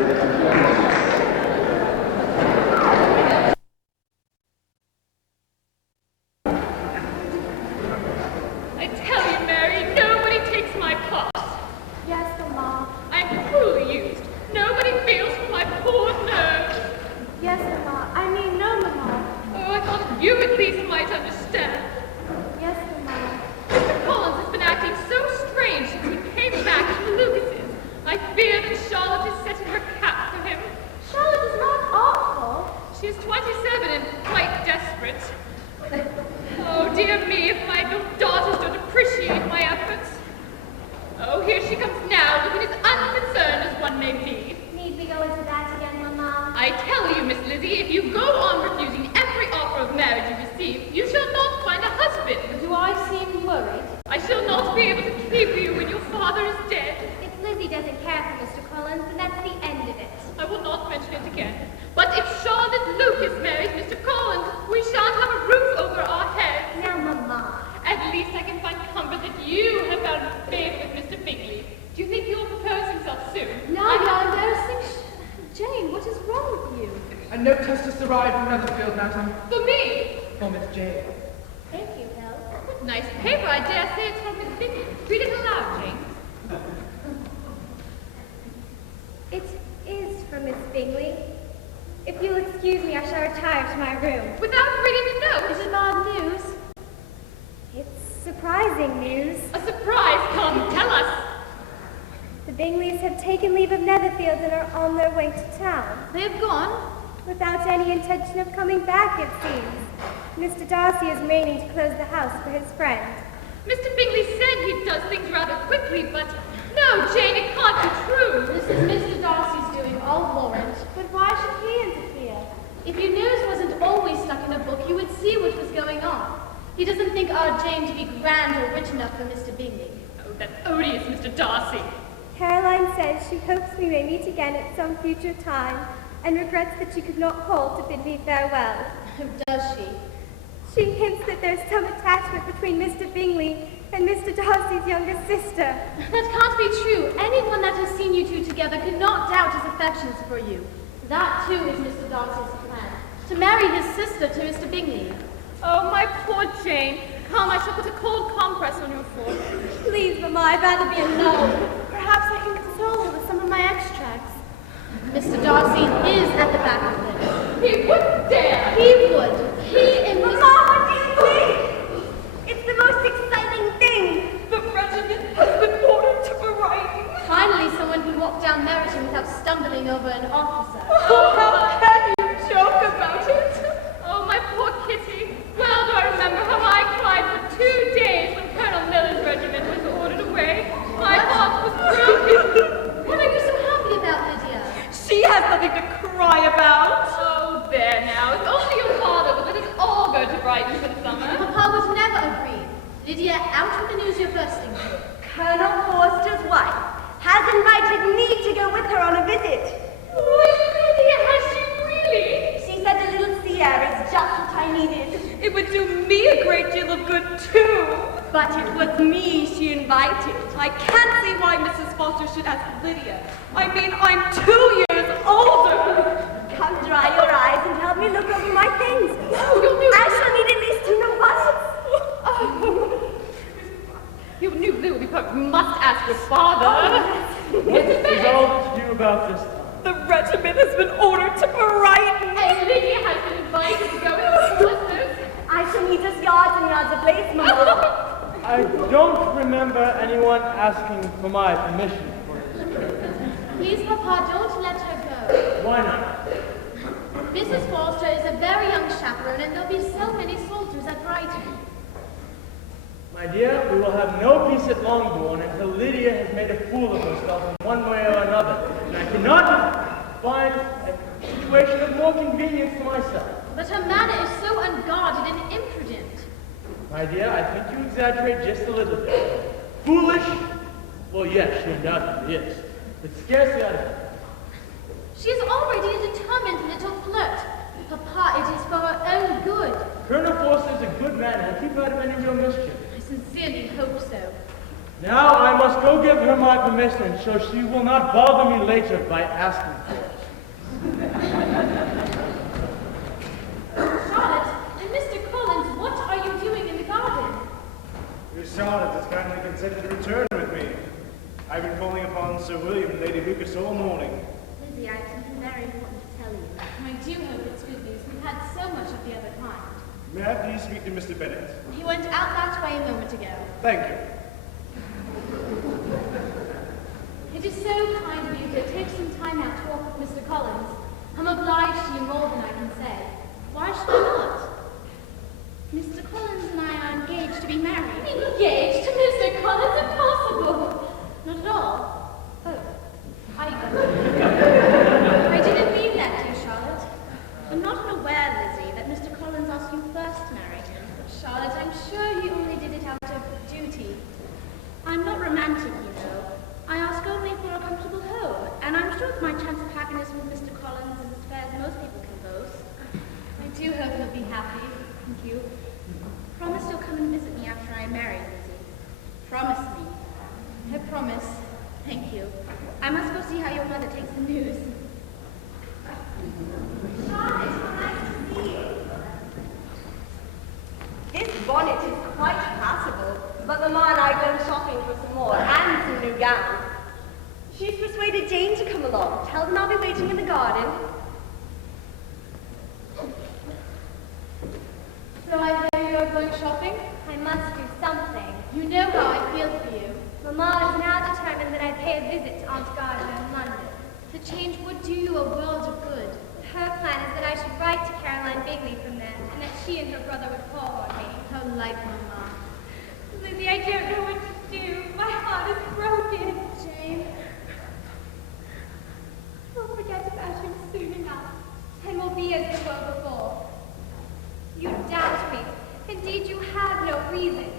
I tell you, Mary, nobody takes my part. Yes, Mamma. I'm cruelly used. Nobody feels for my poor nerves. Yes, Mamma. I mean no, Mamma. Oh, I thought you at least might understand. Yes, Mamma. Mr. Collins has been acting so strange since he came back from the Lucas's. I fear that Charlotte is setting her cap for him. Charlotte is not awful. She is 27 and quite desperate. Oh, dear me, if my little daughters don't appreciate my efforts. Oh, here she comes now, looking as unconcerned as one may be. Need we go into that again, Mamma? I tell you, Miss Lizzie, if you go on refusing every offer of marriage you receive, you shall not find a husband. Do I seem worried? I shall not be able to keep you when your father is dead. It's Lizzie Bingley doesn't care for Mr. Collins, then that's the end of it. I will not mention it again. But if Charlotte Lucas marries Mr. Collins, we shan't have a roof over our heads. Now, Mamma. At least I can find comfort that you have found favor with Mr. Bingley. Do you think he will propose himself soon? No, you're embarrassing. Jane, what is wrong with you? A note has just arrived from Netherfield, madam. For me? For Miss Jane. Thank you, Bill. What nice paper. I dare say it's from Miss Bingley. Read it aloud, Jane. It is from Miss Bingley. If you'll excuse me, I shall retire to my room. Without reading the note? Is it bad news? It's surprising news. A surprise? Come, tell us. The Bingleys have taken leave of Netherfield and are on their way to town. They have gone? Without any intention of coming back, it seems. Mr. Darcy is meaning to close the house for his friend. Mr. Bingley said he does things rather quickly, but no, Jane, it can't be true. This is Mr. Darcy's doing, all warrant. But why should he interfere? If your nose wasn't always stuck in a book, you would see what was going on. He doesn't think our Jane to be grand or rich enough for Mr. Bingley. Oh, that odious Mr. Darcy. Caroline says she hopes we may meet again at some future time, and regrets that she could not call to bid me farewell. Does she? She hints that there's some attachment between Mr. Bingley and Mr. Darcy's younger sister. That can't be true. Anyone that has seen you two together could not doubt his affections for you. That, too, is Mr. Darcy's plan. To marry his sister to Mr. Bingley. Oh, my poor Jane. Come, I shall put a cold compress on your forehead. Please, Mamma, I'd rather be alone. Perhaps I can console her with some of my extracts. Mr. Darcy is at the back of this. He wouldn't dare. He would. He and Mamma, what do you think? It's the most exciting thing. The regiment has been ordered to Brighton. Finally, someone can walk down Meryton without stumbling over an officer. Oh, how can you joke about it? Oh, my poor Kitty. Well do I remember how I cried for 2 days when Colonel Miller's regiment was ordered away. My heart was broken. What are you so happy about, Lydia? She has nothing to cry about. Oh, there now. If only your father would let us all go to Brighton for the summer. Papa would never agree. Lydia, out with the news you're bursting with. Colonel Forster's wife has invited me to go with her on a visit. Why, Lydia, has she really? She said a little sea air is just what I needed. It would do me a great deal of good, too. But it was me she invited. I can't see why Mrs. Foster should ask Lydia. I mean, I'm 2 years older. Come dry your eyes and help me look over my things. I shall need at least 2 new buttons. You knew Lou, we must ask your father. What is all to do about this time? The regiment has been ordered to Brighton. And Lydia has been invited to go with solicitors. I shall need just yards and yards of lace, Mamma. I don't remember anyone asking for my permission for this trip. Please, Papa, don't let her go. Why not? Mrs. Forster is a very young chaperone, and there'll be so many soldiers at Brighton. My dear, we will have no peace at Longbourn until Lydia has made a fool of herself in one way or another. And I cannot find a situation of more convenience to myself. But her manner is so unguarded and imprudent. My dear, I think you exaggerate just a little bit. Foolish? Well, yes, she undoubtedly is. But scarcely out of it. She is already a determined little flirt. Papa, it is for her own good. Colonel Forster is a good man and will keep out of any real mischief. I sincerely hope so. Now I must go give her my permission so she will not bother me later by asking for it. Charlotte, and Mr. Collins, what are you doing in the garden? Miss Charlotte has kindly consented to return with me. I've been calling upon Sir William and Lady Lucas all morning. Lizzie, I have something very important to tell you. I do hope it's good news. We've had so much of the other kind. May I please speak to Mr. Bennet? He went out that way a moment ago. Thank you. It is so kind of you to take some time out to walk with Mr. Collins. I'm obliged to you more than I can say. Why should I not? Mr. Collins and I are engaged to be married. Engaged to Mr. Collins? Impossible! Not at all. Oh. I didn't mean that to you, Charlotte. I'm not unaware, Lizzie, that Mr. Collins asked you first to marry him. Charlotte, I'm sure he only did it out of duty. I'm not romantic, you know. I ask only for a sure that my chance of happiness with Mr. Collins is as fair as most people can boast. I do hope you'll be happy. Thank you. Promise you'll come and visit me after I am married, Lizzie. Promise me. I promise. Thank you. I must go see how your mother takes the news. Charlotte, how nice to see you. This bonnet is quite passable, but Mamma and I are going shopping for some more and some new gowns. She's persuaded Jane to come along. Tell them I'll be waiting in the garden. So I hear you're going shopping? I must do something. You know how I feel for you. Mamma is now determined that I pay a visit to Aunt Gardner in London. The change would do you a world of good. Her plan is that I should write to Caroline Bigley from there, and that she and her brother would call on me. How like Mamma. Lizzie, I don't know what to do. My heart is broken. Jane. I'll forget about him soon enough, and will be as they were before. You doubt me. Indeed, you have no reason.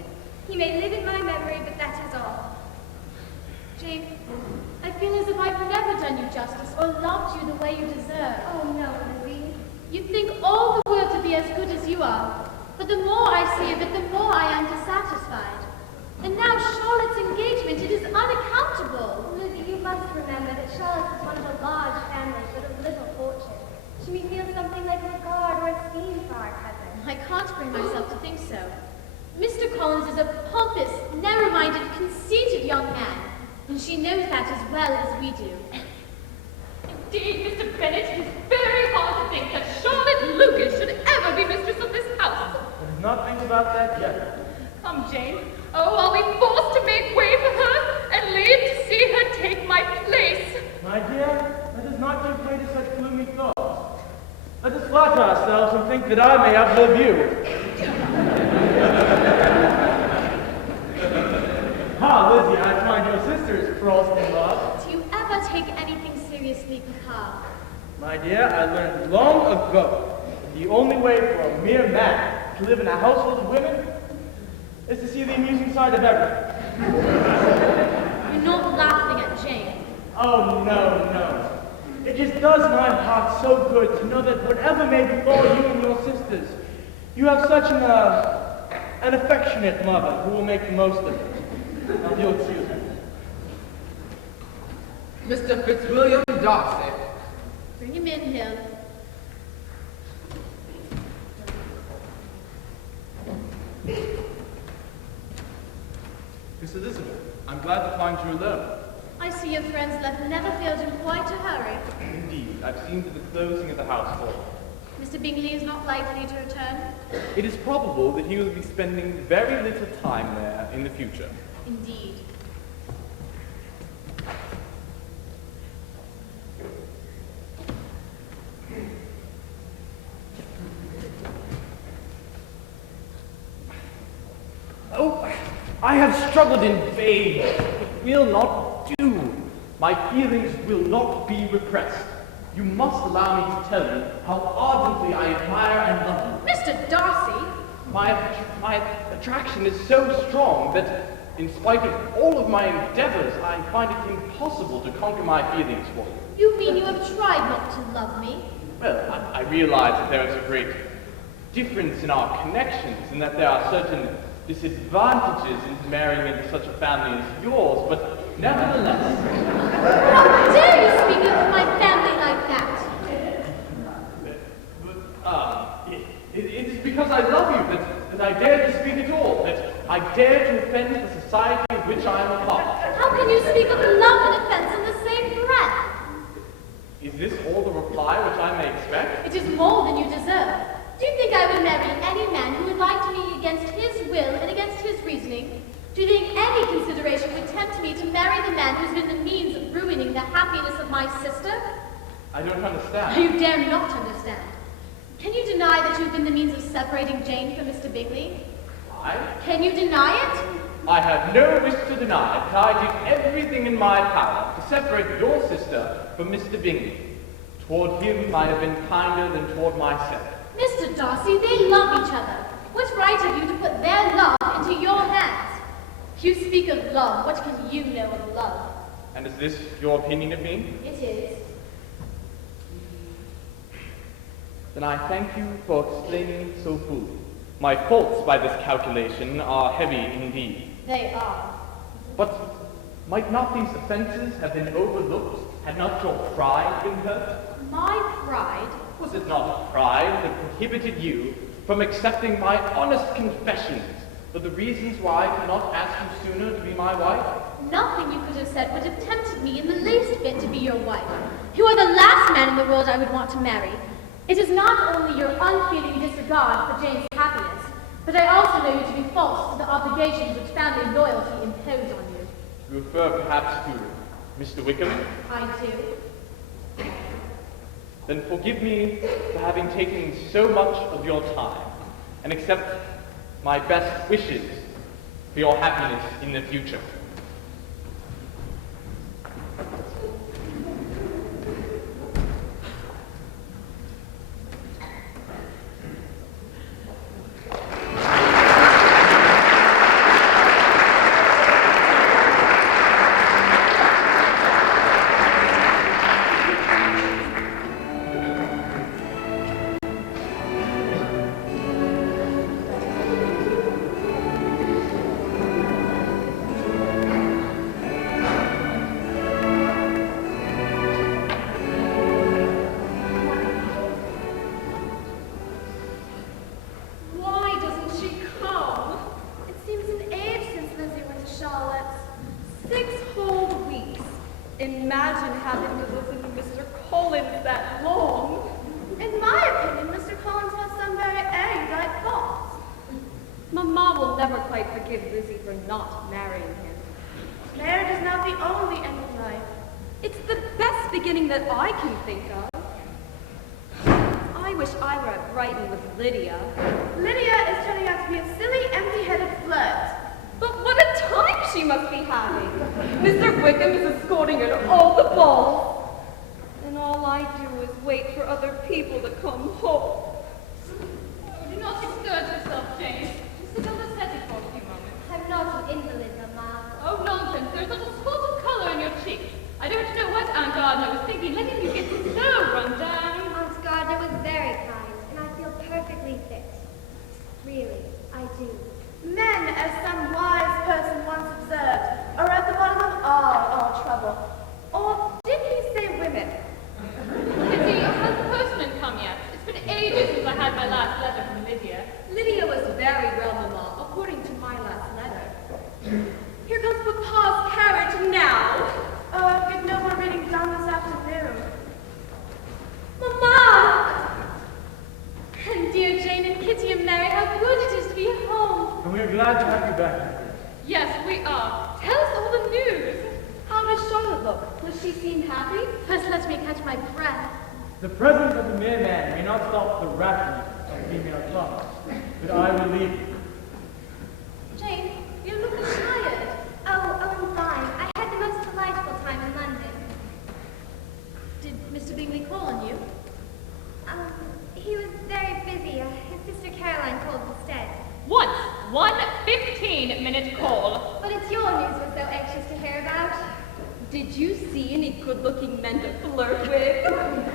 He may live in my memory, but that is all. Jane, I feel as if I've never done you justice or loved you the way you deserve. Oh no, Lizzie. You think all the world to be as good as you are, but the more I see of it, the more I am dissatisfied. And now Charlotte's engagement, it is unaccountable. Lizzie, you must remember that Charlotte is one of a large family but of little fortune. She may feel something like regard or esteem for our cousin. I can't bring myself to think so. Mr. Collins is a pompous, narrow-minded, conceited young man, and she knows that as well as we do. Indeed, Mr. Bennet, it is very hard to think that Charlotte Lucas should ever be mistress of this house. There's not think about that yet. Come, Jane. Oh, are we forced to make way for her and leave to see her take my place? My dear, let us not give way to such gloomy thoughts. Let us flatter ourselves and think that I may outlive you. Lizzie, I find your sister is crossed in love. Do you ever take anything seriously, Papa? My dear, I learned long ago that the only way for a mere man to live in a household of women is to see the amusing side of everything. You're not laughing at Jane. Oh, no. It just does my heart so good to know that whatever may befall you and your sisters, you have such an affectionate mother who will make the most of it. Now, you'll excuse me. Mr. Fitzwilliam Darcy. Bring him in, Hill. Miss Elizabeth, I'm glad to find you alone. I see your friends left Netherfield in quite a hurry. Indeed, I've seen to the closing of the house for Mr. Bingley is not likely to return? It is probable that he will be spending very little time there in the future. Indeed. Oh, I have struggled in vain. It will not do. My feelings will not be repressed. You must allow me to tell you how ardently I admire and love you. Mr. Darcy! My attraction is so strong that, in spite of all of my endeavors, I find it impossible to conquer my feelings for you. You mean you have tried not to love me? Well, I realize that there is a great difference in our connections, and that there are certain disadvantages in marrying into such a family as yours, but nevertheless... How dare you speak of my family like that? It is because I love you that I dare to speak at all, that I dare to offend the society of which I am a part. How can you speak of love and offense in the same breath? Is this all the reply which I may expect? It is more than you deserve. Do you think I would marry any man who would lie to me against his will and against his reasoning? Do you think any consideration would tempt me to marry the man who's been the means of ruining the happiness of my sister? I don't understand. You dare not understand. Can you deny that you've been the means of separating Jane from Mr. Bingley? Can you deny it? I have no wish to deny it. I did everything in my power to separate your sister from Mr. Bingley. Toward him I have been kinder than toward myself. Mr. Darcy, they love each other. What right have you to put their love into your hands? You speak of love. What can you know of love? And is this your opinion of me? It is. Then I thank you for explaining so fully. My faults by this calculation are heavy indeed. They are. But might not these offenses have been overlooked had not your pride been hurt? My pride? Was it not pride that prohibited you from accepting my honest confessions for the reasons why I cannot ask you sooner to be my wife? Nothing you could have said would have tempted me in the least bit to be your wife. You are the last man in the world I would want to marry. It is not only your unfeeling disregard for Jane's happiness, but I also know you to be false to the obligations which family loyalty impose on you. You refer perhaps to Mr. Wickham? I do. Then forgive me for having taken so much of your time, and accept my best wishes for your happiness in the future. Imagine having to listen to Mr. Collins that long. In my opinion, Mr. Collins has some very erudite thoughts. Mamma will never quite forgive Lizzie for not marrying him. Marriage is not the only end of life. It's the best beginning that I can think of. I wish I were at Brighton with Lydia. Lydia is turning out to be a silly, empty-headed flirt. But what a time she must be having! Mr. Wickham is escorting her to all the balls. And all I do is wait for other people to come home. Do not exert yourself, Jane. Sit on the settee for a few moments. I'm not an invalid, Mamma. Oh, nonsense. There's not a spot of colour in your cheeks. I don't know what Aunt Gardner was thinking, letting you get so run down. Aunt Gardner was very kind, and I feel perfectly fit. Really, I do. Men, as some wise person once observed, are at the bottom of all trouble. Or did he say women? Kitty, has the postman come yet? It's been ages since I had my last letter from Lydia. Lydia was very well, Mamma, according to my last letter. Here comes Papa's carriage now. Oh, I've got no more reading done this afternoon. Mamma! And dear Jane and Kitty and Mary, how good it is to be home. And we're glad to have you back. Yes, we are. Tell us all the news. How does Charlotte look? Does she seem happy? First let me catch my breath. The presence of the mere man may not stop the rattling of female tongues, but I will leave you. Jane, you look tired. Oh, I'm fine. I had the most delightful time in London. Did Mr. Bingley call on you? He was very busy. His sister Caroline called instead. Once. 1 15-minute call. But it's your news we're so anxious to hear about. Did you see any good-looking men to flirt with?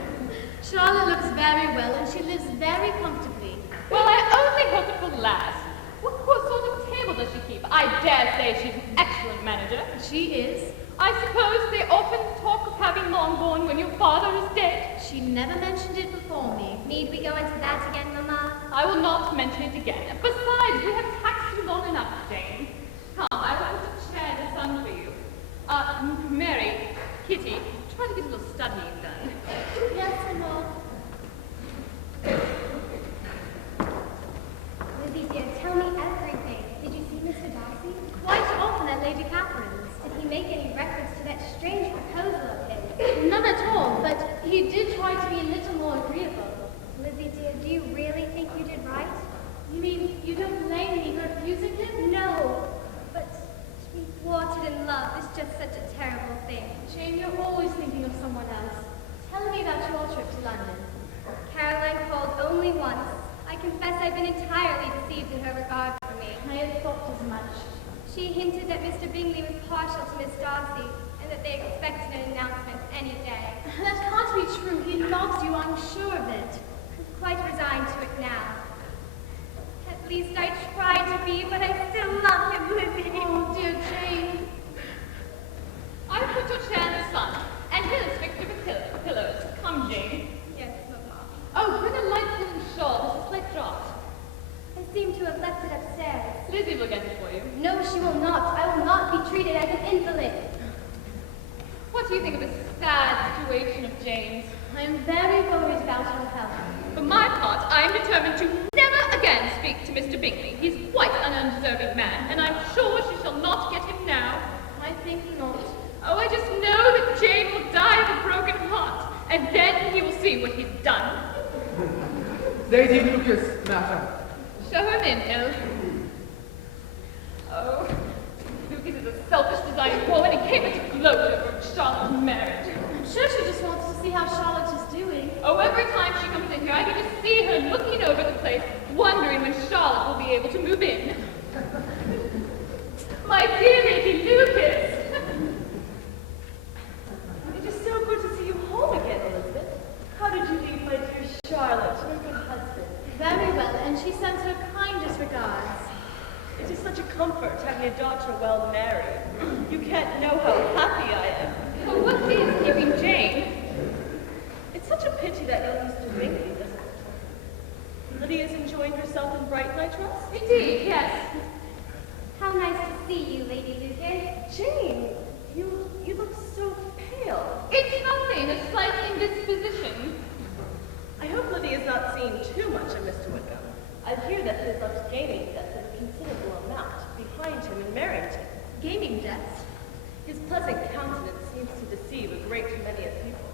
Charlotte looks very well, and she lives very comfortably. Well, I only hope it will last. What sort of table does she keep? I dare say she's an excellent manager. She is. I suppose they often talk of having Longbourn when your father is dead. She never mentioned it before me. Need we go into that again, Mamma? I will not mention it again. Besides, we have taxed you long enough, Jane. Come, I will put a chair in the sun for you. Mary, Kitty, try to get a little studying done. Yes, Mamma. Lizzie, dear, tell me everything. Did you see Mr. Darcy? Quite often at Lady Catherine's. Did he make any reference to that strange proposal of his? None at all, but he did try to be a little more agreeable. Lizzie, dear, do you really think you did right? You mean you don't blame me for refusing him? No, but to be thwarted in love is just such a terrible thing. Jane, you're always thinking of someone else. Tell me about your trip to London. Caroline called only once. I confess I've been entirely deceived in her regard for me. I had thought as much. She hinted that Mr. Bingley was partial to Miss Darcy, and that they expected an announcement any day. That can't be true. He loves you, I'm sure of it. I'm quite resigned to it now. At least I try to be, but I still love him, Lizzie. Oh, dear Jane. I put your chair in the sun, and here's fixed with pillows. Come, Jane. Yes, Mamma. Oh, bring a light woolen shawl. There's a slight draught. I seem to have left it upstairs. Lizzie will get it for you. No, she will not. I will not be treated as an invalid. What do you think of this sad situation of Jane's? I am very worried about her health. For my part, I am determined to never again speak to Mr. Bingley. He's quite an undeserving man, and I'm sure she shall not get him now. I think not. Oh, I just know that Jane will die of a broken heart, and then he will see what he's done. Lady Lucas, madam. Show him in, Elle. Oh, Lucas is a selfish, designing woman. He came to gloat over Charlotte's marriage. I'm sure she just wants to see how Charlotte is doing. Oh, every time she comes in here, I can just see her looking over the place, wondering when Charlotte will be able to move in. My dear Lady Lucas! It is so good to see you home again, Elizabeth. How did you leave my dear Charlotte, your good husband? Very well, and she sends her kindest regards. It is such a comfort having a daughter well married. You can't know how happy I am. Oh, what is keeping Jane? It's such a pity that young Mr. Bingley doesn't. Lydia's enjoying herself in Brighton, I trust? Indeed, yes. How nice to see you, Lady Lucas. Jane, you look so pale. It's nothing, a slight indisposition. I hope Lydia's not seen too much of Mr. Wickham. I hear that he has left gaming debts of a considerable amount behind him in Merrington. Gaming debts? His pleasant countenance seems to deceive a great many of people.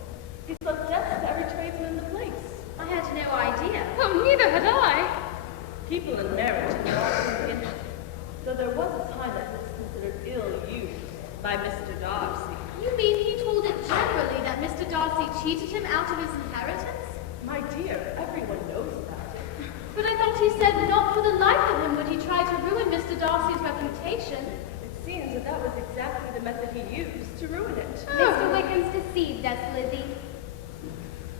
He's left debts to every tradesman in the place. I had no idea. Oh, neither had I. People in Merrington are all convinced, though there was a time that was considered ill-used by Mr. Darcy. You mean he told it generally that Mr. Darcy cheated him out of his inheritance? My dear, everyone knows about it. But I thought he said not for the life of him would he try to ruin Mr. Darcy's reputation. It seems that that was exactly the method he used to ruin it. Mr. Wickham's deceived us, Lizzie.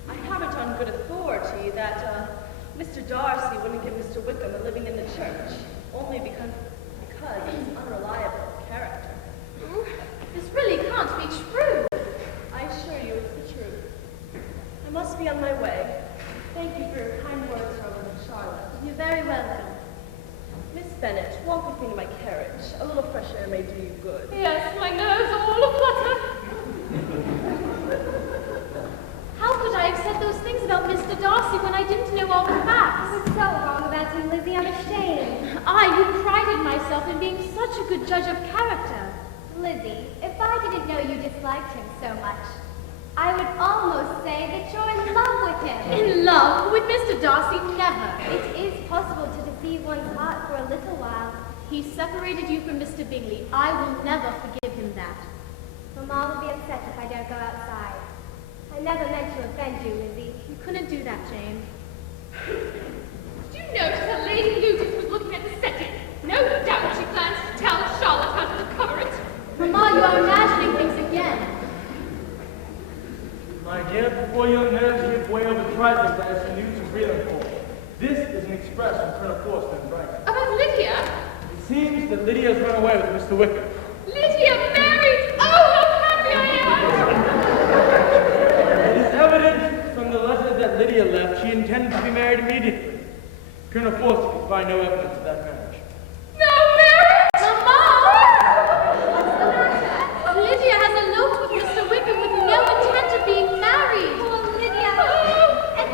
I have it on good authority that Mr. Darcy wouldn't give Mr. Wickham a living in the church, only because of his unreliable character. This really can't be true. I assure you it's the truth. I must be on my way. Thank you for your kind words, Robert and Charlotte. You're very welcome. Miss Bennet, walk with me to my carriage. A little fresh air may do you good. Yes, my nerves are all aflutter. How could I have said those things about Mr. Darcy when I didn't know all the facts? You were so wrong about him, Lizzie. I'm ashamed. I, who prided myself in being such a good judge of character. Lizzie, if I didn't know you disliked him so much, I would almost say that you're in love with him. In love with Mr. Darcy? Never. It is possible to deceive one's heart for a little while. He separated you from Mr. Bingley. I will never forgive him that. Mamma will be upset if I don't go outside. I never meant to offend you, Lizzie. You couldn't do that, Jane. Did you notice how Lady Lucas was looking at the setting? No doubt she plans to tell Charlotte how to recover it. Mamma, you are imagining things again. My dear, before your nerves give way over trifles that is the news of real importance. This is an express from Colonel Forster in Brighton. About Lydia? It seems that Lydia has run away with Mr. Wickham. Lydia married! Oh, how happy I am! It is evident from the letter that Lydia left she intended to be married immediately. Colonel Forster could find no evidence of that marriage. No marriage! Mamma! Lydia has eloped with Mr. Wickham with no intent of being married. Poor Lydia. And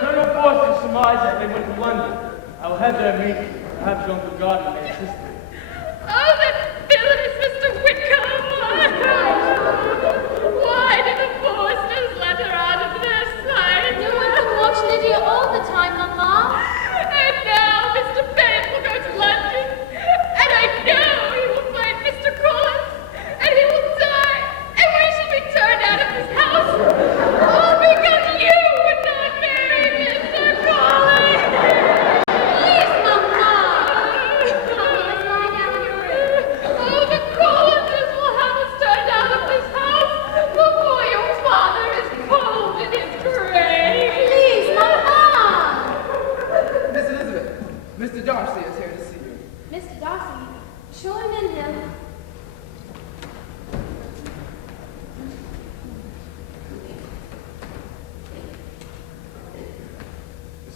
Colonel Forster surmised that they went to London. I will have their meeting. Perhaps your Uncle Gardner may assist me. Oh, that villainous Mr. Wickham! Why did the Forsters let her out of their sight? No one can watch Lydia all the time, Mamma. And now Mr. Bennet will go to London, and I know he will find Mr. Collins, and he will die, and we shall be turned out of this house, all because you would not marry Mr. Collins! Please, Mamma! Mommy,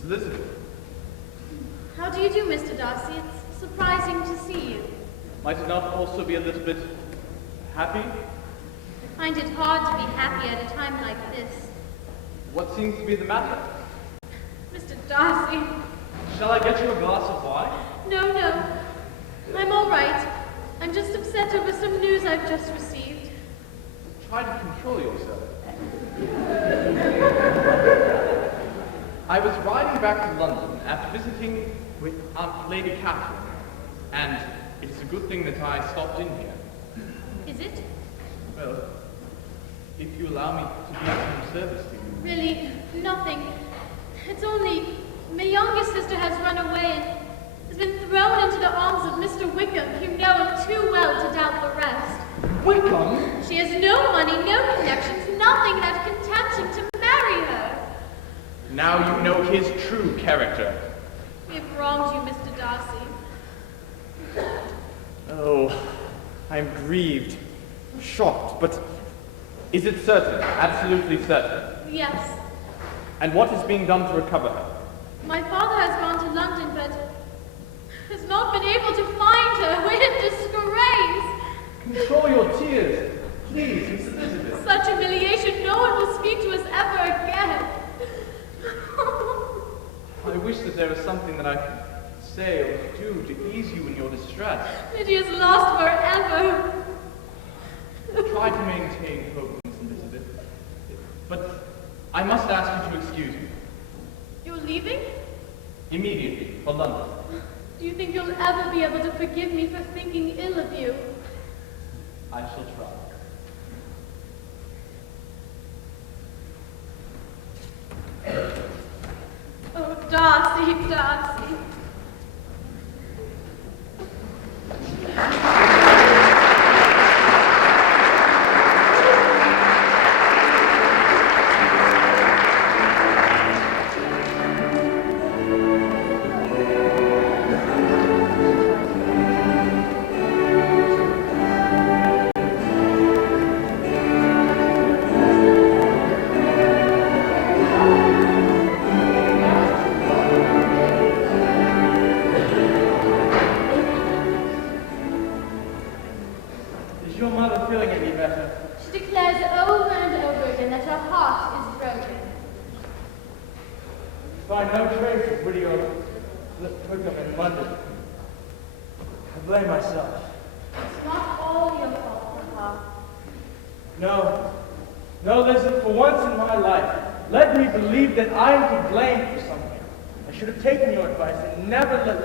Elizabeth. How do you do, Mr. Darcy? It's surprising to see you. Might it not also be a little bit happy? I find it hard to be happy at a time like this. What seems to be the matter? Mr. Darcy. Shall I get you a glass of wine? No, no. I'm all right. I'm just upset over some news I've just received. Try to control yourself. I was riding back to London after visiting with Aunt Lady Catherine, and it's a good thing that I stopped in here. Is it? Well, if you allow me to be of some service to you. Really, nothing. It's only my youngest sister has run away and has been thrown into the arms of Mr. Wickham. You know him too well to doubt the rest. Wickham? She has no money, no connections, nothing that can tempt him to marry her. Now you know his true character. We have wronged you, Mr. Darcy. Oh, I'm grieved, shocked, but is it certain, absolutely certain? Yes. And what is being done to recover her? My father has gone to London, but has not been able to find her. We're in disgrace. Control your tears, please, Miss Elizabeth. Such humiliation, no one will speak to us ever again. I wish that there was something that I could say or do to ease you in your distress. Lydia's lost forever. Try to maintain hope, Miss Elizabeth. But I must ask you to excuse me. You're leaving? Immediately, for London. Do you think you'll ever be able to forgive me for thinking ill of you? I shall try. Oh, Darcy, Darcy.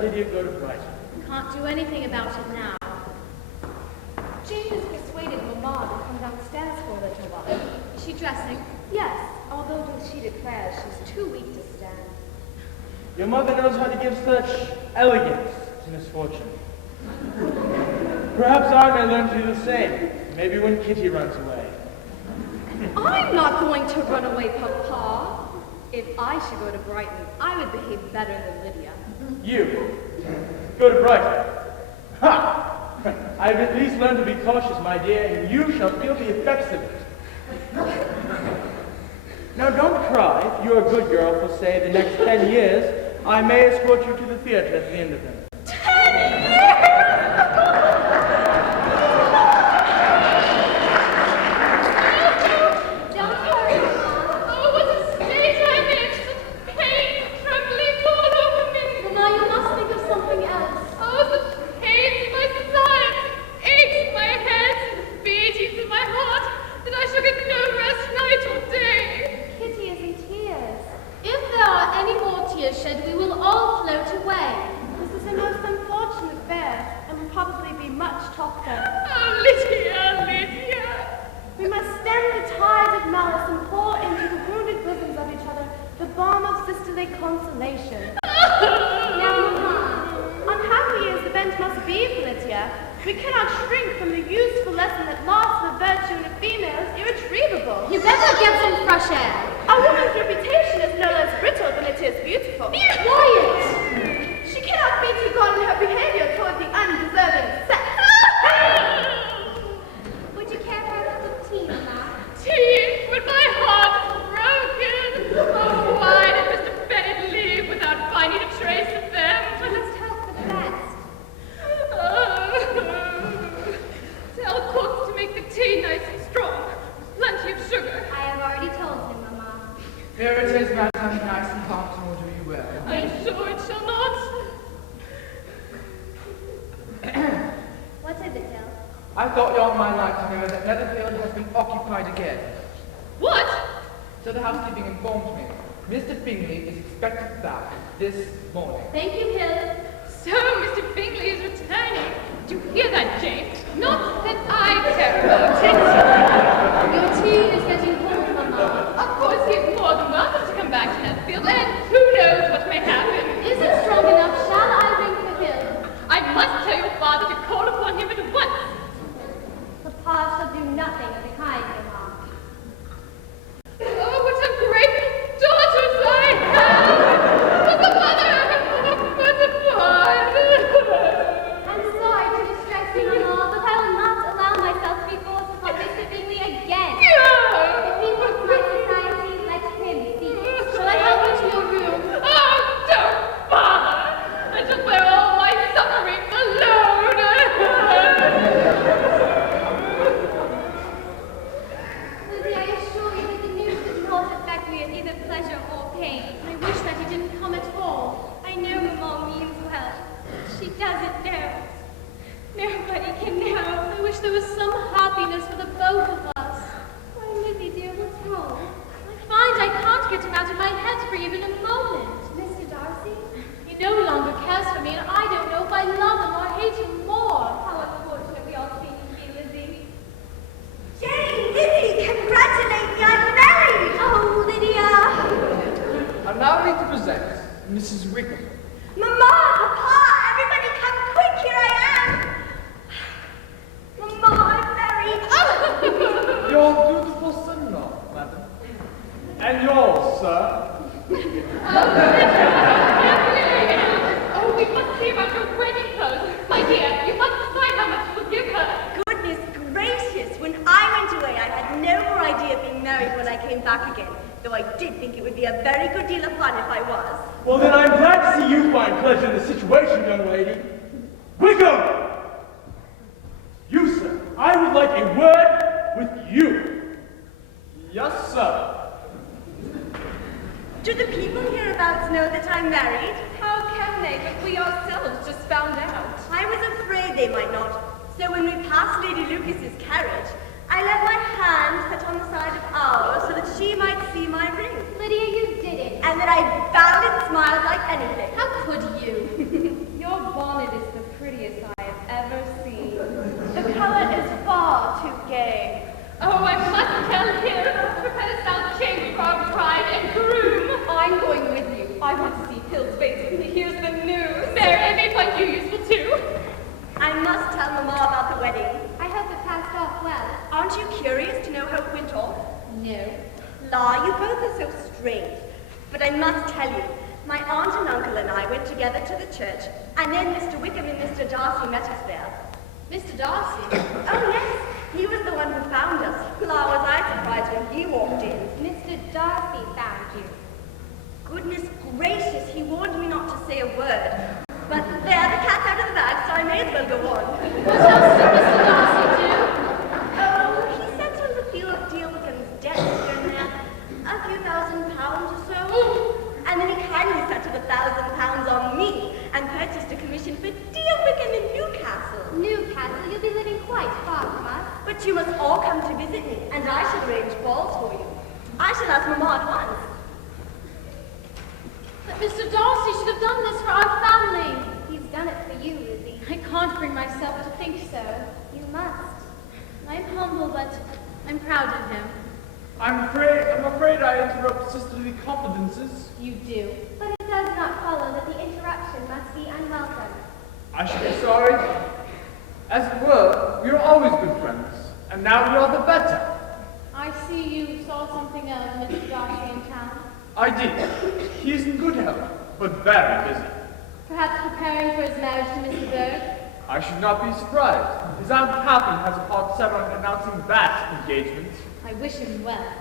Lydia go to Brighton. Can't do anything about it now. Jane has persuaded Mamma to come downstairs for a little while. Is she dressing? Yes, although she declares she's too weak to stand. Your mother knows how to give such elegance to misfortune. Perhaps I may learn to do the same, maybe when Kitty runs away. I'm not going to run away, Papa. If I should go to Brighton, I would behave better than Lydia. You? Go to Brighton? Ha! I've at least learned to be cautious, my dear, and you shall feel the effects of it. Now don't cry. If you're a good girl for, say, the next 10 years, I may escort you to the theater at the end of them. 10 years! We cannot shrink from the useful lesson that loss of virtue in a female is irretrievable. You better get some fresh air. A woman's reputation is no less brittle than it is beautiful. Be quiet! She cannot be too gone in her behavior toward the undeserving sex. Would you care for a cup of tea, Mamma? Tea? With my heart broken? Oh, why did Mr. Bennet leave with Here it is, madam, nice and hot, and will do you well. I'm sure it shall not. What is it, Jill? I thought you all might like to know that Netherfield has been occupied again. What? So the housekeeping informed me. Mr. Bingley is expected back this morning. Thank you, Hill. So Mr. Bingley is returning. Do you hear that, Jane? Not that I care about it. Your tea is getting cold, Mamma. Of course, he is more than welcome to come back to Netherfield, and who knows what may happen. Is it strong enough? Shall I ring for Hill? I must tell your father to call upon him at once. Papa shall do nothing of the kind, Mamma. Oh, what a great daughters I have! But the mother, but the father. I'm sorry to distress you, Mamma, but I will not allow myself to be forced upon Mr. Bingley again. If he wants my society, let him seek it. Shall I help you to your room? Oh, don't bother! I shall bear all my sufferings alone. Lizzie, I assure you that the news does not affect me with either pleasure or pain. I wish that he didn't come at all. I know Mamma means well. She doesn't know. Nobody can know. I wish there was some happiness for the both of us. Why, Lizzie, dear, what's wrong? I find I can't get him out of my head for even a moment. Mr. Darcy? He no longer cares for me, and I don't know if I love him or hate him more. How unfortunate we all seem to be, Lizzie. Jane, Lizzie, congratulate me, I'm married! Oh, Lydia! Allow me to present Mrs. Wickham. Mamma, Papa, everybody come quick, here I am! Mamma, I'm married! Your dutiful son-in-law, madam. And yours, sir. Oh, we must hear about your wedding clothes. My dear, you must decide how much you will give her. Goodness gracious, when I went away, I had no more idea of being married when I came back again, though I did think it would be a very good deal of fun if I was. Well, then I'm glad to see you find pleasure in the situation, young lady. Wickham! You, sir, I would like a word with you. Yes, sir. Do the people hereabouts know that I'm married? How can they, but we ourselves just found out. I was afraid they might not. So when we passed Lady Lucas's carriage, I let my hand sit on the side of ours so that she might see my ring. Lydia, you did it. And then I bowed and smiled like anything. How could you? Your bonnet is the prettiest I have ever seen. The color is far too gay. Oh, I must tell him. Prepare to sound change for our bride and groom. I'm going with you. I want to see Hill's face when he hears the news. Mary, I may find you useful too. I must tell Mamma about the wedding. I hope it passed off well. Aren't you curious to know how it went off? No. La, you both are so strange. But I must tell you, my aunt and uncle and I went together to the church, and then Mr. Wickham and Mr. Darcy met us there. Mr. Darcy? Oh, yes. He was the one who found us. La, was I surprised when he walked in. Mr. Darcy found you. Goodness gracious, he warned me not to say a word. But there, the cat's out of the bag, so I may as well go on. What else did Mr. Darcy do? Oh, he settled a few of dear Wickham's debts here and there. A few £1,000 or so. And then he kindly settled £1,000 on me and purchased a commission for dear Wickham in Newcastle. Newcastle, you'll be living quite far from us. But you must all come to visit me, and I shall arrange balls for you. I shall ask Mamma at once. But Mr. Darcy should have done this for our family. He's done it for you, Lizzie. I can't bring myself to think so. You must. I'm humble, but I'm proud of him. I'm afraid I interrupt sisterly confidences. You do. But it does not follow that the interruption must be unwelcome. I should be sorry. As it were, we are always good friends, and now we are the better. I see you saw something of Mr. Darcy in town. I did. He is in good health, but very busy. Perhaps preparing for his marriage to Mr. Berg. I should not be surprised. His Aunt Catherine has a hot ceremony announcing that engagement. I wish him well.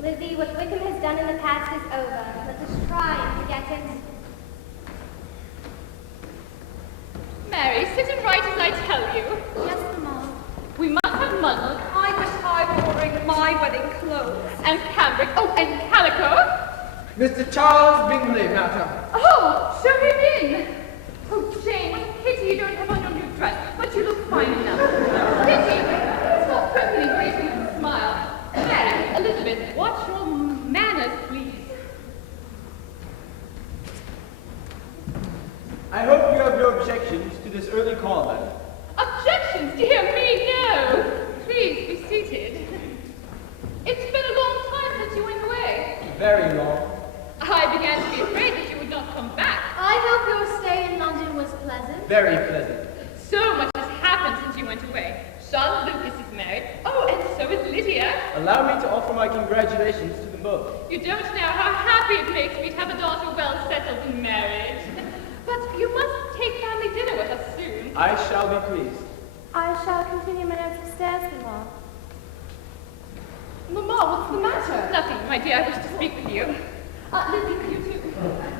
Lizzie, what Wickham has done in the past is over. Let us try and forget it. Mary, sit and write as I tell you. Yes, Mamma. We must have my wedding clothes. And cambric, oh, and calico. Mr. Charles Bingley, madam. Oh, show him in. Oh, Jane, pity you don't have on your new dress, but you look fine enough. Pity, stop quickly greeting with a smile. There, Elizabeth, watch your manners, please. I hope you have no objections to this early call, then. Objections? Dear me, no. Please be seated. It's been a long time since you went away. Very long. I began to be afraid that you would not come back. I hope your stay in London was pleasant. Very pleasant. So much has happened since you went away. Charles Lucas is married. Oh, and so is Lydia. Allow me to offer my congratulations to them both. You don't know how happy it makes me to have a daughter well settled and married. But you must take family dinner with us soon. I shall be pleased. I shall continue my notes upstairs, Mamma. Mamma, what's the matter? Nothing, my dear. I wish to speak with you. Lizzie, you too.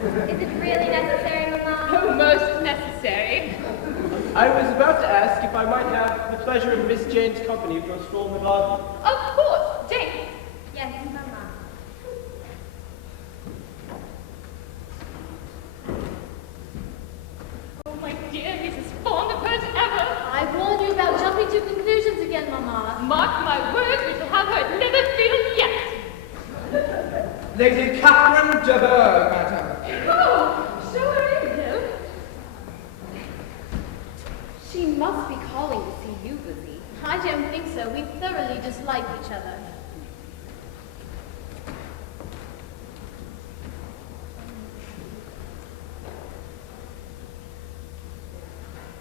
Is it really necessary, Mamma? Oh, most necessary. I was about to ask if I might have the pleasure of Miss Jane's company for a stroll in the garden. Of course, Jane. Yes, Mamma. Oh, my dear, he's as fond of her as ever. I warned you about jumping to conclusions again, Mamma. Mark my words, we shall have her at Liverfield yet. Lady Catherine de Bourgh, madam. Oh, show her in, Bill. She must be calling to see you, Lizzie. I don't think so. We thoroughly dislike each other.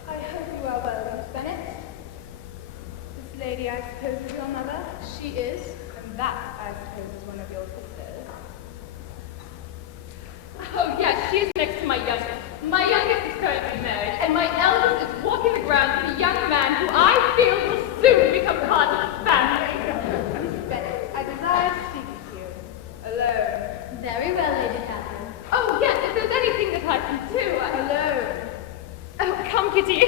I hope you are well, Miss Bennet. This lady, I suppose, is your mother? She is. And that, I suppose, is one of your sisters. Oh, yes, she is next to my youngest. My youngest is currently married, and my eldest is walking the grounds with a young man who I feel will soon become part of the family. Miss Bennet, I desire to speak with you. Alone. Very well, Lady Catherine. Oh, yes, if there's anything that I can do, Alone. Oh, come, Kitty.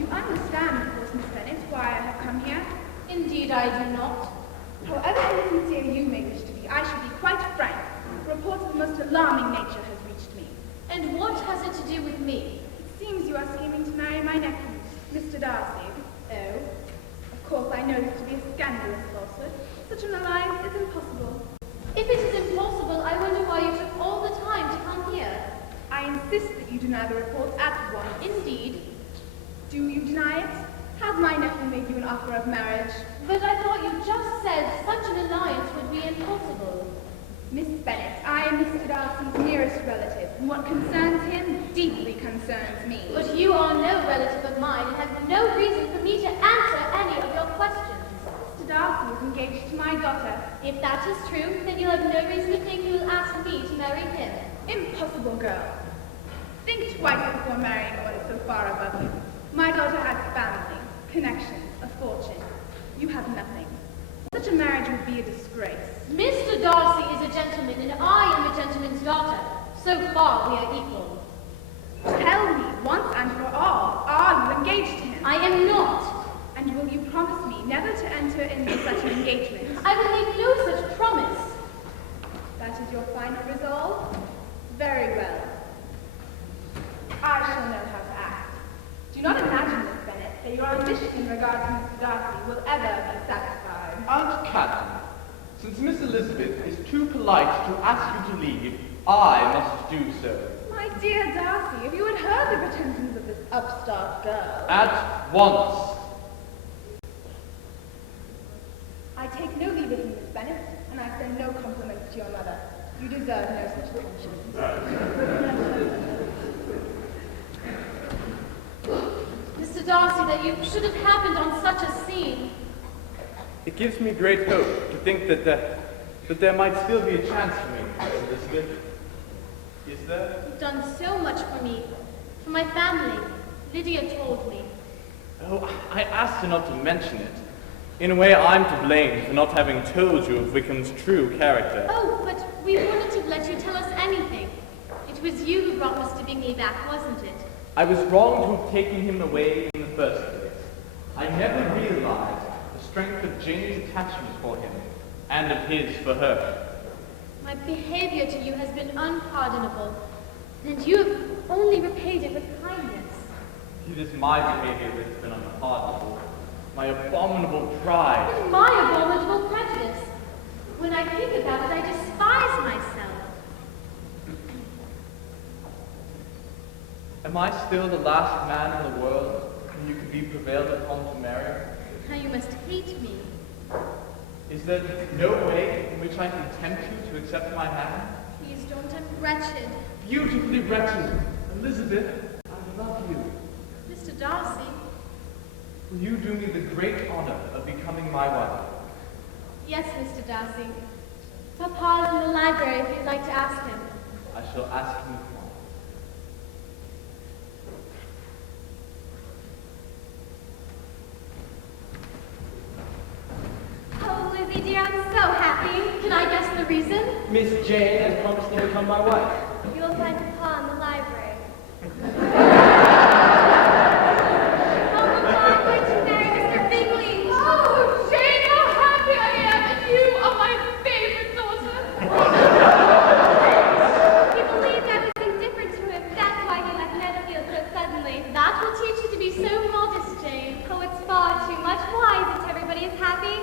You understand, of course, Miss Bennet, why I have come here? Indeed, I do not. However insincere you may wish to be, I shall be quite frank. Reports of the most alarming nature has reached me. And what has it to do with me? It seems you are scheming to marry my nephew, Mr. Darcy. Oh? Of course, I know this to be a scandalous falsehood. Such an alliance is impossible. If it is impossible, I wonder why you took all the time to come here. I insist that you deny the reports at once. Indeed. Do you deny it? Has my nephew made you an offer of marriage? But I thought you just said such an alliance would be impossible. Miss Bennet, I am Mr. Darcy's nearest relative, and what concerns him deeply concerns me. But you are no relative of mine and have no reason for me to answer any of your questions. Mr. Darcy is engaged to my daughter. If that is true, then you'll have no reason to think you will ask me to marry him. Impossible, girl. Think twice before marrying one is so far above you. My daughter has family, connections, a fortune. You have nothing. Such a marriage would be a disgrace. Mr. Darcy is a gentleman, and I am a gentleman's daughter. So far, we are equal. Tell me, once and for all, are you engaged to him? I am not. And will you promise me never to enter into such an engagement? I will make no such promise. That is your final resolve? Very well. I shall know how to act. Do not imagine, Miss Bennet, that your ambition in regard to Mr. Darcy will ever be satisfied. Aunt Catherine, since Miss Elizabeth is too polite to ask you to leave, I must do so. My dear Darcy, if you had heard the pretensions of this upstart girl. At once. I take no leave of you, Miss Bennet, and I send no compliments to your mother. You deserve no such attention. Mr. Darcy, that you should have happened on such a scene. It gives me great hope to think that there might still be a chance for me, Miss Elizabeth. Is there? You've done so much for me, for my family. Lydia told me. Oh, I asked her not to mention it. In a way, I'm to blame for not having told you of Wickham's true character. Oh, but we wouldn't have let you tell us anything. It was you who brought Mr. Bingley back, wasn't it? I was wrong to have taken him away in the first place. I never realized the strength of Jane's attachment for him, and of his for her. My behavior to you has been unpardonable, and you have only repaid it with kindness. It is my behavior that has been unpardonable, my abominable pride. And my abominable prejudice. When I think about it, I despise myself. Am I still the last man in the world whom you could be prevailed upon to marry? How you must hate me. Is there no way in which I can tempt you to accept my hand? Please don't, I'm wretched. Beautifully wretched. Elizabeth, I love you. Mr. Darcy. Will you do me the great honor of becoming my wife? Yes, Mr. Darcy. Papa is in the library if you'd like to ask him. I shall ask him at once. Oh, Lizzie dear, I'm so happy. Can I guess the reason? Miss Jane has promised to become my wife. You'll find Papa in the library. Oh, Papa, I'm going to marry Mr. Bingley. Oh, Jane, how happy I am, and you are my favorite daughter. He believed I was indifferent to him. That's why he left Meadowfield so suddenly. That will teach you to be so modest, Jane. Oh, it's far too much. Why isn't everybody as happy?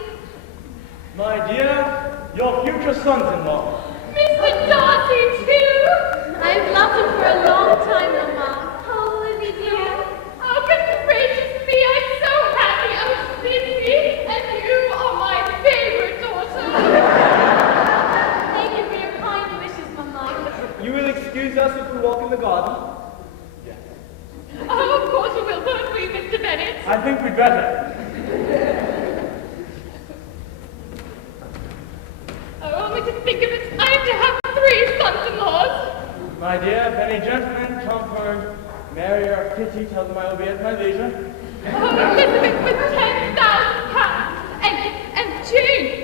My dear, your future sons-in-law. Mr. Darcy, too. I've loved him for a long time, Mama. Oh, Lizzie dear. Oh, goodness gracious me, I'm so happy. Oh, Lizzie, and you are my favorite daughter. Thank you for your kind wishes, Mama. You will excuse us if we walk in the garden? Yes. Oh, of course we will, won't we, Mr. Bennet? I think we'd better. Oh, only to think of it, I'm to have 3 sons-in-laws. My dear, if any gentlemen come for Mary or Kitty, tell them I will be at my leisure. Oh, Elizabeth with £10,000. And Jane,